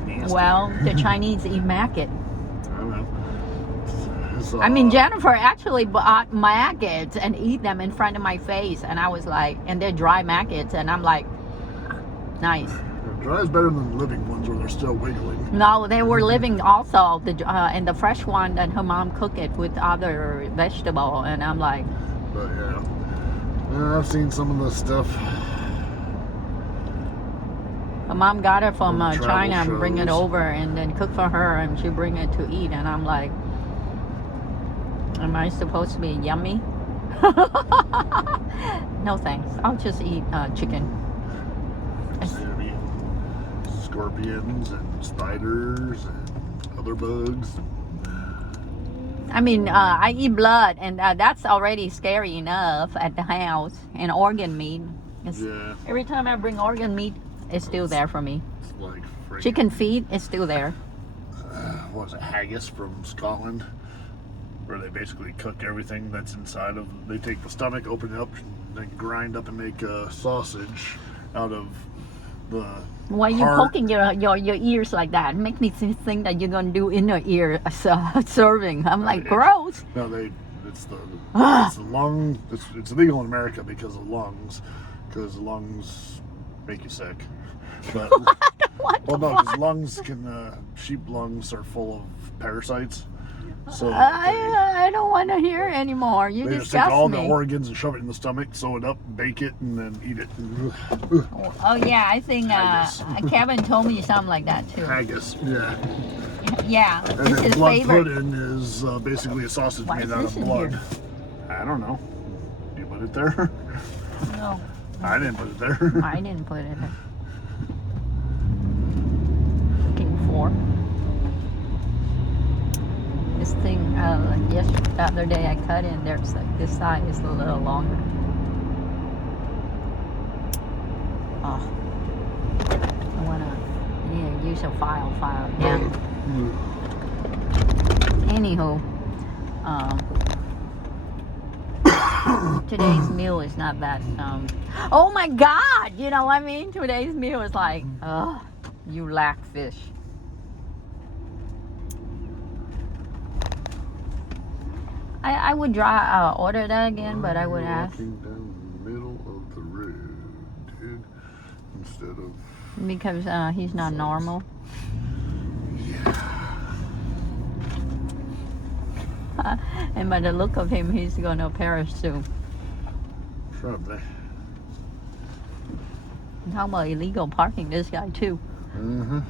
nasty. well, the Chinese eat maggot. I don't know. It's, I mean, Jennifer actually bought maggots and eat them in front of my face, and I was like, and they're dry maggots, and I'm like, nice. Dry is better than living ones where they're still wiggling. No, they were living also, and the fresh one that her mom cooked it with other vegetable, and I'm like, But yeah. I've seen some of the stuff. her mom got it from From travel China and bring it shows. over and then cook for her, and she bring it to eat, and I'm like, am I supposed to be yummy? No thanks, I'll just eat chicken. Maybe scorpions and spiders and other bugs. I mean, I eat blood, and that's already scary enough at the house. And organ meat. Yeah. Every time I bring organ meat, it's still there for me. It's like freaking, Chicken feet is still there. what was it, haggis from Scotland, where they basically cook everything that's inside of. They take the stomach, open it up, and then grind up and make a sausage out of the. Why are you heart. poking your ears like that? Make me think that you're gonna do inner ear serving. I'm like, gross. No, it's the lung. It's illegal in America because of lungs, because lungs make you sick. But What well, the no, fuck? because lungs can sheep lungs are full of parasites. So I don't want to hear anymore. You they just take all disgust the me. organs and shove it in the stomach, sew it up, bake it, and then eat it. Oh yeah, I think Haggis. Kevin told me something like that too. Haggis, yeah. Yeah, And it's then his blood favorite. pudding is basically a sausage Why made is out this of in blood. here? I don't know. You put it there? No, I didn't put it there. I didn't put it in. Looking for this thing. Yes, the other day I cut in. There's like this side is a little longer. Oh, I wanna use a file. Yeah. Anywho, today's meal is not that. Oh my God! You know what I mean? Today's meal is like, you lack fish. I would order that again, but I would ask Walking down the middle of the road, dude, instead of because he's not normal. And by the look of him, he's gonna perish soon. probably. Talking about illegal parking, this guy too. Mm-hmm.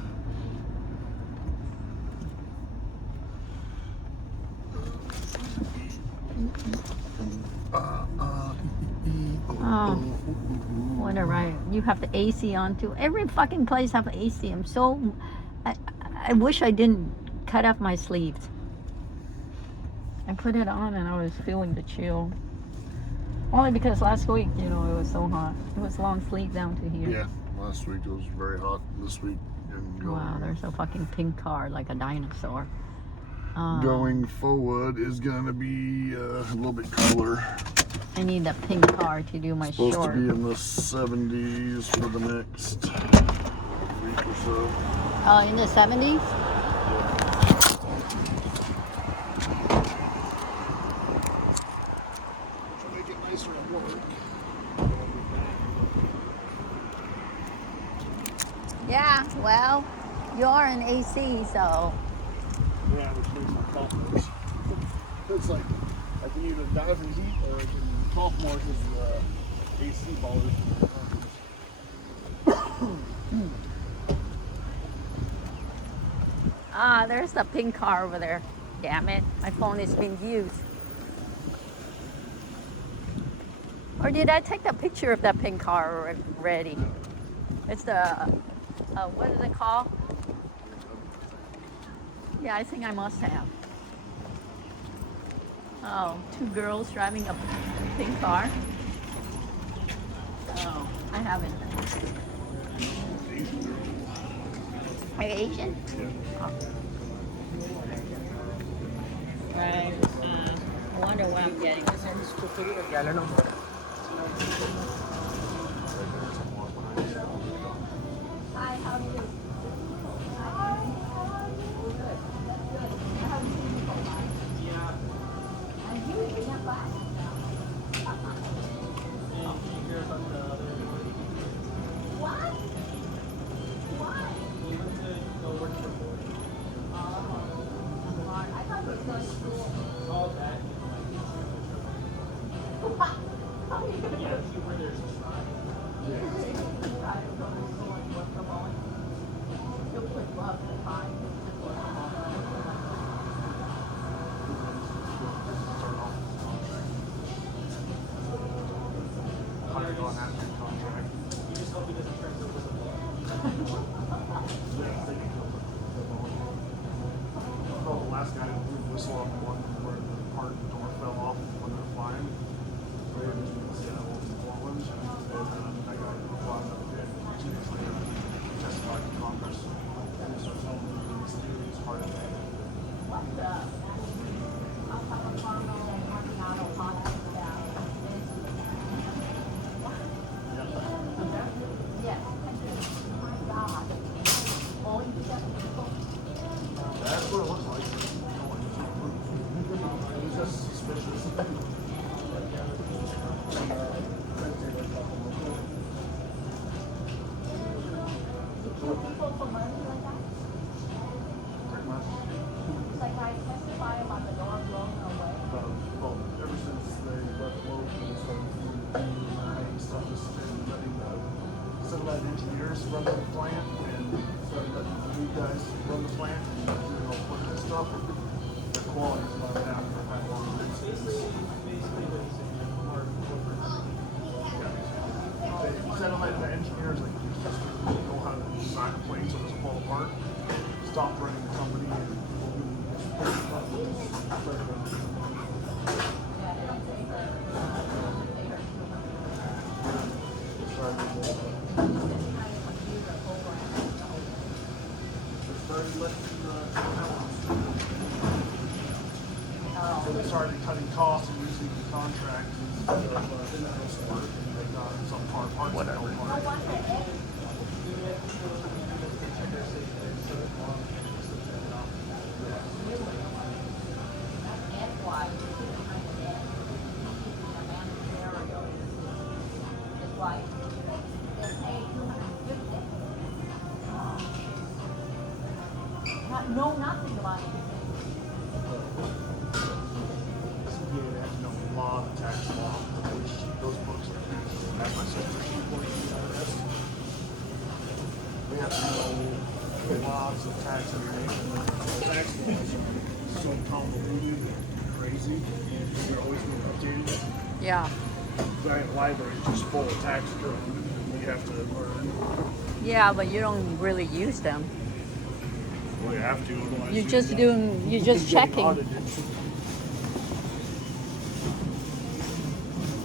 Wonder, right? You have the AC on too. Every fucking place have AC. I wish I didn't cut off my sleeves. I put it on and I was feeling the chill. Only because last week, it was so hot. It was long sleeve down to here. Yeah, last week it was very hot. This week, Wow, there's a fucking pink car like a dinosaur. going forward is gonna be a little bit cooler. I need that pink car to do my Supposed short. to be in the 70s for the next week or so. Oh, in the 70s? To make it nicer at work. Yeah, well, you're in AC, so. Yeah, which makes my cough worse. It's like I can either die from heat or I can cough more because the AC bothers me. There's the pink car over there. Damn it, my phone is being used. Or did I take the picture of that pink car already? It's the, what is it called? Yeah, I think I must have. Oh, two girls driving a pink car. Oh, I haven't. Are you Asian? Yeah. Oh. Right. I wonder what I'm getting. Hi, how are you? The last guy who blew the whistle on the one where the part of the door fell off when they were flying. They were in Seattle and Portland. And that guy brought up and 2 days later testified in Congress. And they started telling him this mysterious heart attack. That's what it looks like. It's just suspicious. Pretty much. Well, ever since they left Logan and started making stuff, just letting the satellite engineers run the plant and started letting the new guys run the plant and doing all sorts of stuff. The quality's about half for how long it's the satellite engineers like just know how to design a plane so it doesn't fall apart. Stopped running the company and so they started cutting costs and using the contract instead of in-house work, and they got some parts that don't work. No, nothing about it. CPA had to know a lot of tax law, which those books are huge. That's my sister's reporting to the IRS. We have to know lots of tax information. Tax laws are so convoluted and crazy, and they're always being updated. Yeah. Giant library just full of tax code we have to learn. Yeah, but you don't really use them. Well, you have to, otherwise You're just get checking. audited.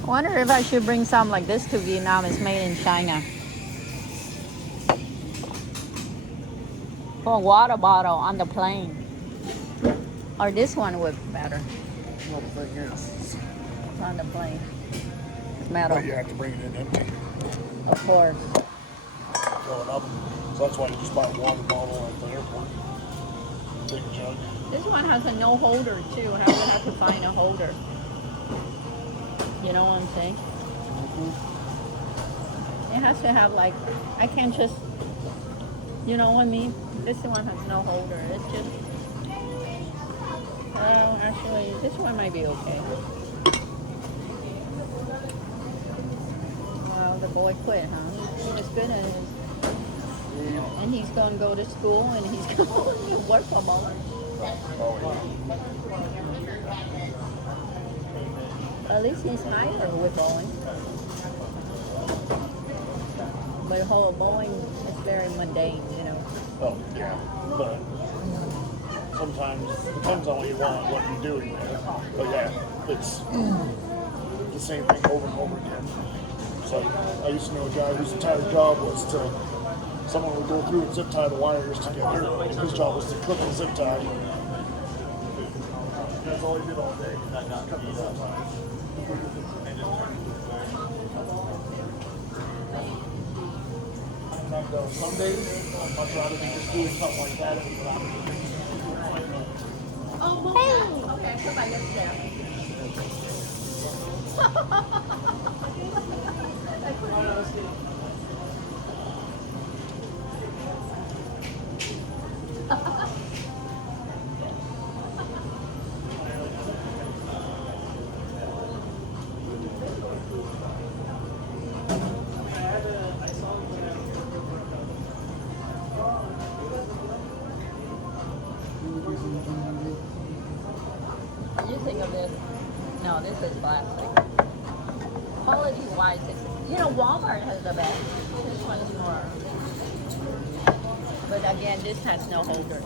I wonder if I should bring some like this to Vietnam. It's made in China. For a water bottle on the plane. Or this one would be better. Well, the thing is, On the plane. It's metal. but you have to bring it in empty, Of course. fill it up. So that's why you just buy a water bottle at the airport. Big jug. This one has a no holder too. I would have to find a holder. You know what I'm saying? It has to have like, I can't just, you know what I mean? This one has no holder. It's just, well, actually, this one might be okay. Well, the boy quit, huh? It's good and he's going to go to school and he's going to work for Muller. At least he's higher with Boeing. But whole Boeing is very mundane, you know. Oh, yeah. But sometimes depends on what you want, what you're doing there. But yeah, it's the same thing over and over again. So I used to know a guy whose entire job was to, someone would go through and zip tie the wires together, and his job was to clip and zip tie. That's all he did all day. Cut the zip tie. And some days, I'd much rather be just doing something like that without Okay, come on, let's there. What do you think of this? No, this is plastic. Quality-wise, Walmart has the best. This one's more. But again, this has no holder.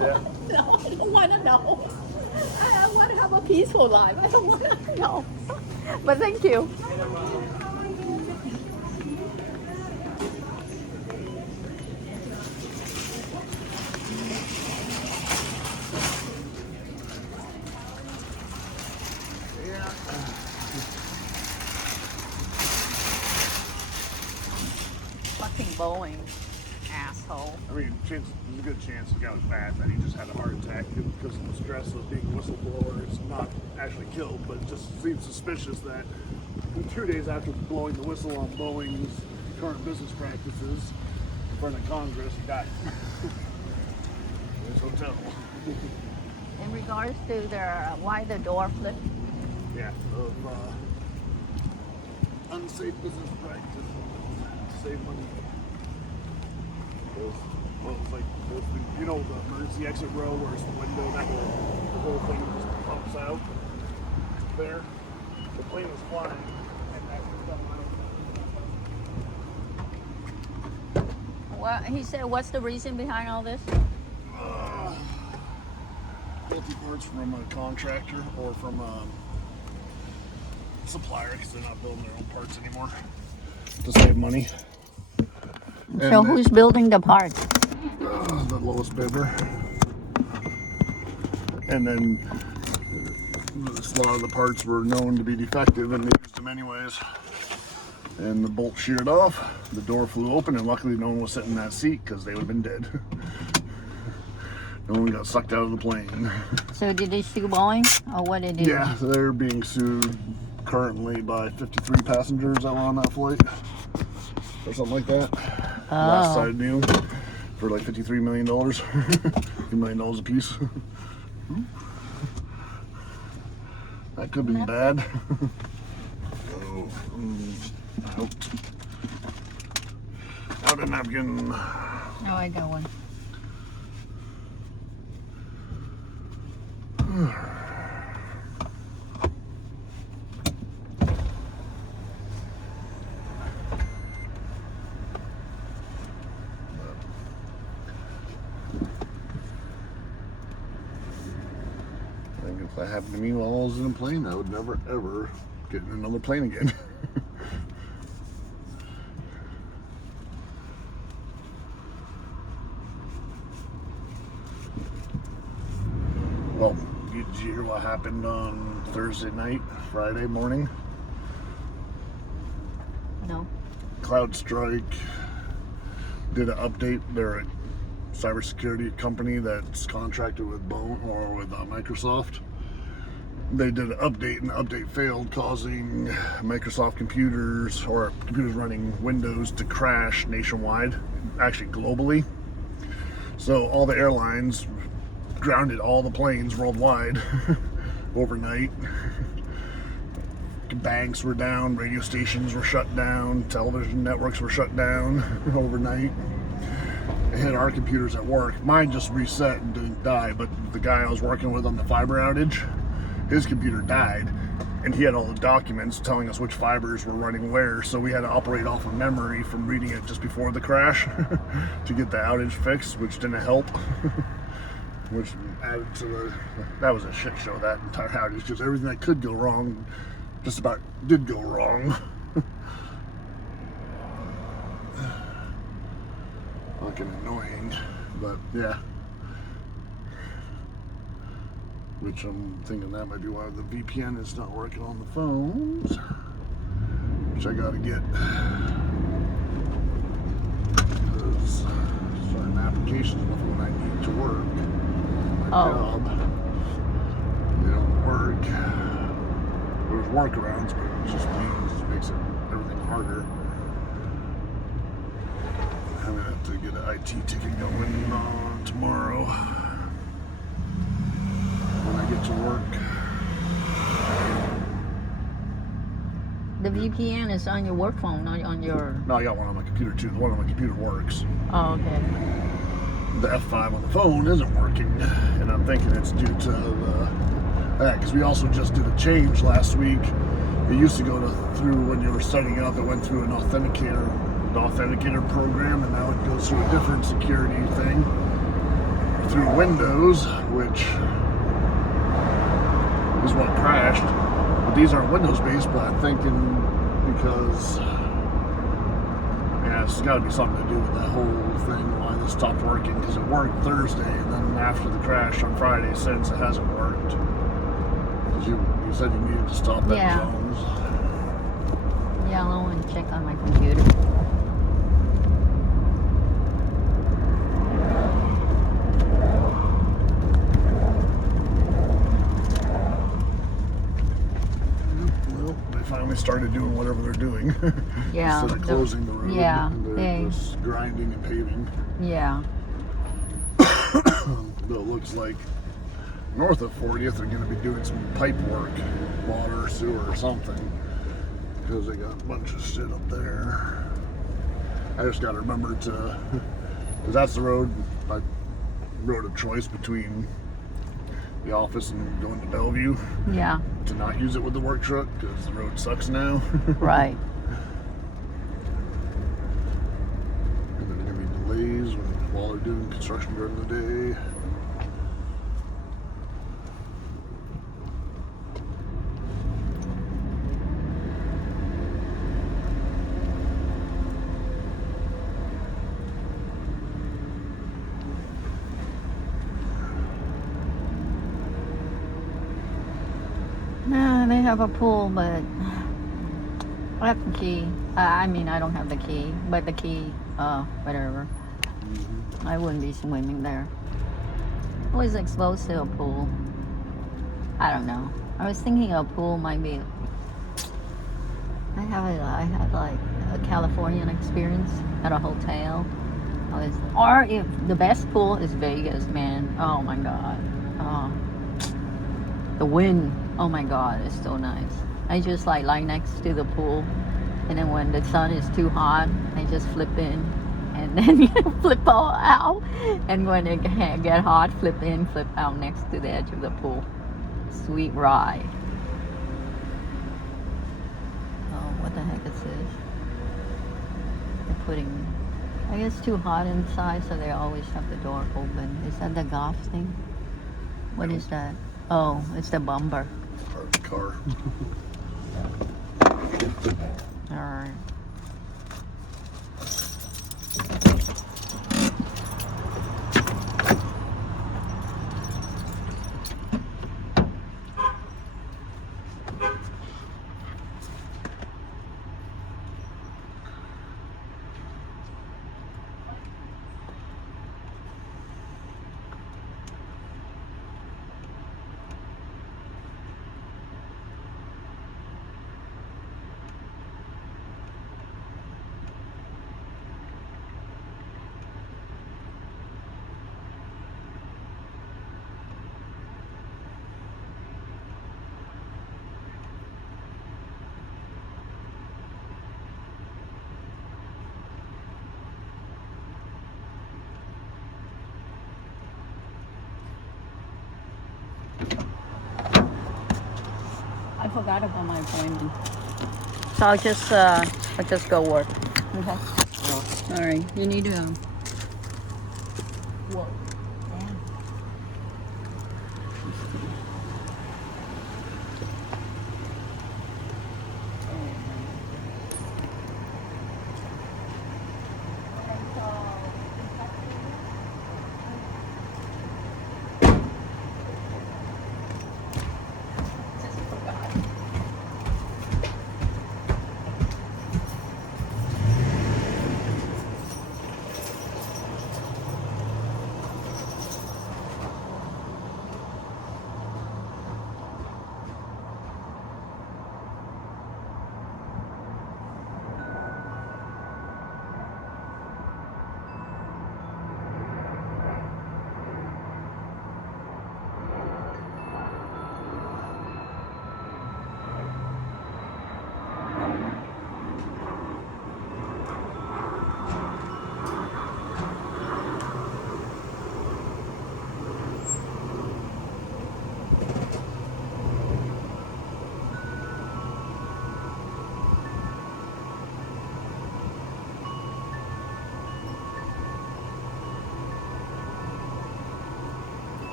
Yeah. No, I don't want to know. I want to have a peaceful life. I don't want to know. But thank you. Fucking Boeing, asshole. I mean, there's a good chance the guy was bad, that he just had a heart attack because of the stress of being a whistleblower. It's not actually killed, but it just seems suspicious that 2 days after blowing the whistle on Boeing's current business practices in front of Congress, he died. In his hotel. In regards to their why the door flipped, Yeah, of unsafe business practice. Save money. Well, it's like, the emergency exit row where it's the window, the whole thing just pops out there. The plane was flying and actually fell out. what he said, what's the reason behind all this? Faulty parts from a contractor or from a supplier because they're not building their own parts anymore to save money. So who's building the parts? The lowest bidder. And then a lot of the parts were known to be defective and they used them anyways. And the bolt sheared off, the door flew open, and luckily no one was sitting in that seat because they would have been dead. No one got sucked out of the plane. So did they sue Boeing, or what did they do? Yeah, they're being sued currently by 53 passengers that were on that flight. Or something like that. Last I knew, for like $53 million. $2 million a piece. That could be bad. Oh, out a napkin. Oh, I got one. I think if that happened to me while I was in a plane, I would never ever get in another plane again. Well, did you hear what happened on Thursday night, Friday morning? No. CrowdStrike did an update. They're a cybersecurity company that's contracted with Boeing or with Microsoft. They did an update, and the update failed, causing Microsoft computers or computers running Windows to crash nationwide, actually globally. So all the airlines grounded all the planes worldwide overnight. banks were down, radio stations were shut down, television networks were shut down overnight. It hit our computers at work. Mine just reset and didn't die, but the guy I was working with on the fiber outage, his computer died, and he had all the documents telling us which fibers were running where, so we had to operate off of memory from reading it just before the crash to get the outage fixed, which didn't help. Which added to that was a shit show, that entire outage. Just everything that could go wrong just about did go wrong. Fucking annoying, but yeah. Which I'm thinking that might be why the VPN is not working on the phones. Which I gotta get. Because certain applications when I need to work. My job. They don't work. There's workarounds, but it just makes everything harder. I'm gonna have to get an IT ticket going on tomorrow when I get to work. The VPN is on your work phone, not on your... No, I got one on my computer too. The one on my computer works. Oh, okay. The F5 on the phone isn't working, and I'm thinking it's due to that, because we also just did a change last week. It used to go through when you were setting up, it went through an authenticator program, and now it goes through a different security thing through Windows, which is what crashed. But these aren't Windows based, but I'm thinking because it's got to be something to do with that whole thing, why this stopped working, because it worked Thursday, and then after the crash on Friday since, it hasn't worked. Because you said you needed to stop at Jones. Yeah, I'll want to check on my computer. Well, they finally started doing whatever they're doing. Yeah. Instead of closing the road. Yeah. They're just grinding and paving. Yeah. But it looks like north of 40th they're going to be doing some pipe work, water, sewer, or something, because they got a bunch of shit up there. I just got to remember to, because that's the road of choice between the office and going to Bellevue. Yeah. To not use it with the work truck because the road sucks now. Right. And there's going to be delays while they're doing construction during the day. No, they have a pool, but I have the key. I mean, I don't have the key, but the key, whatever. I wouldn't be swimming there. I was exposed to a pool. I don't know. I was thinking a pool might be. I had like a Californian experience at a hotel. Or if the best pool is Vegas, man. Oh my God. Oh. The wind, oh my God, it's so nice. I just like lie next to the pool, and then when the sun is too hot, I just flip in, and then flip out. And when it get hot, flip in, flip out next to the edge of the pool. Sweet ride. Oh, what the heck is this? They're putting, I guess it's too hot inside, so they always have the door open. Is that the golf thing? What is that? Oh, it's the bumper. Part of the car. All right. forgot about my appointment. So I'll just go work. Okay. All right. You need to. What?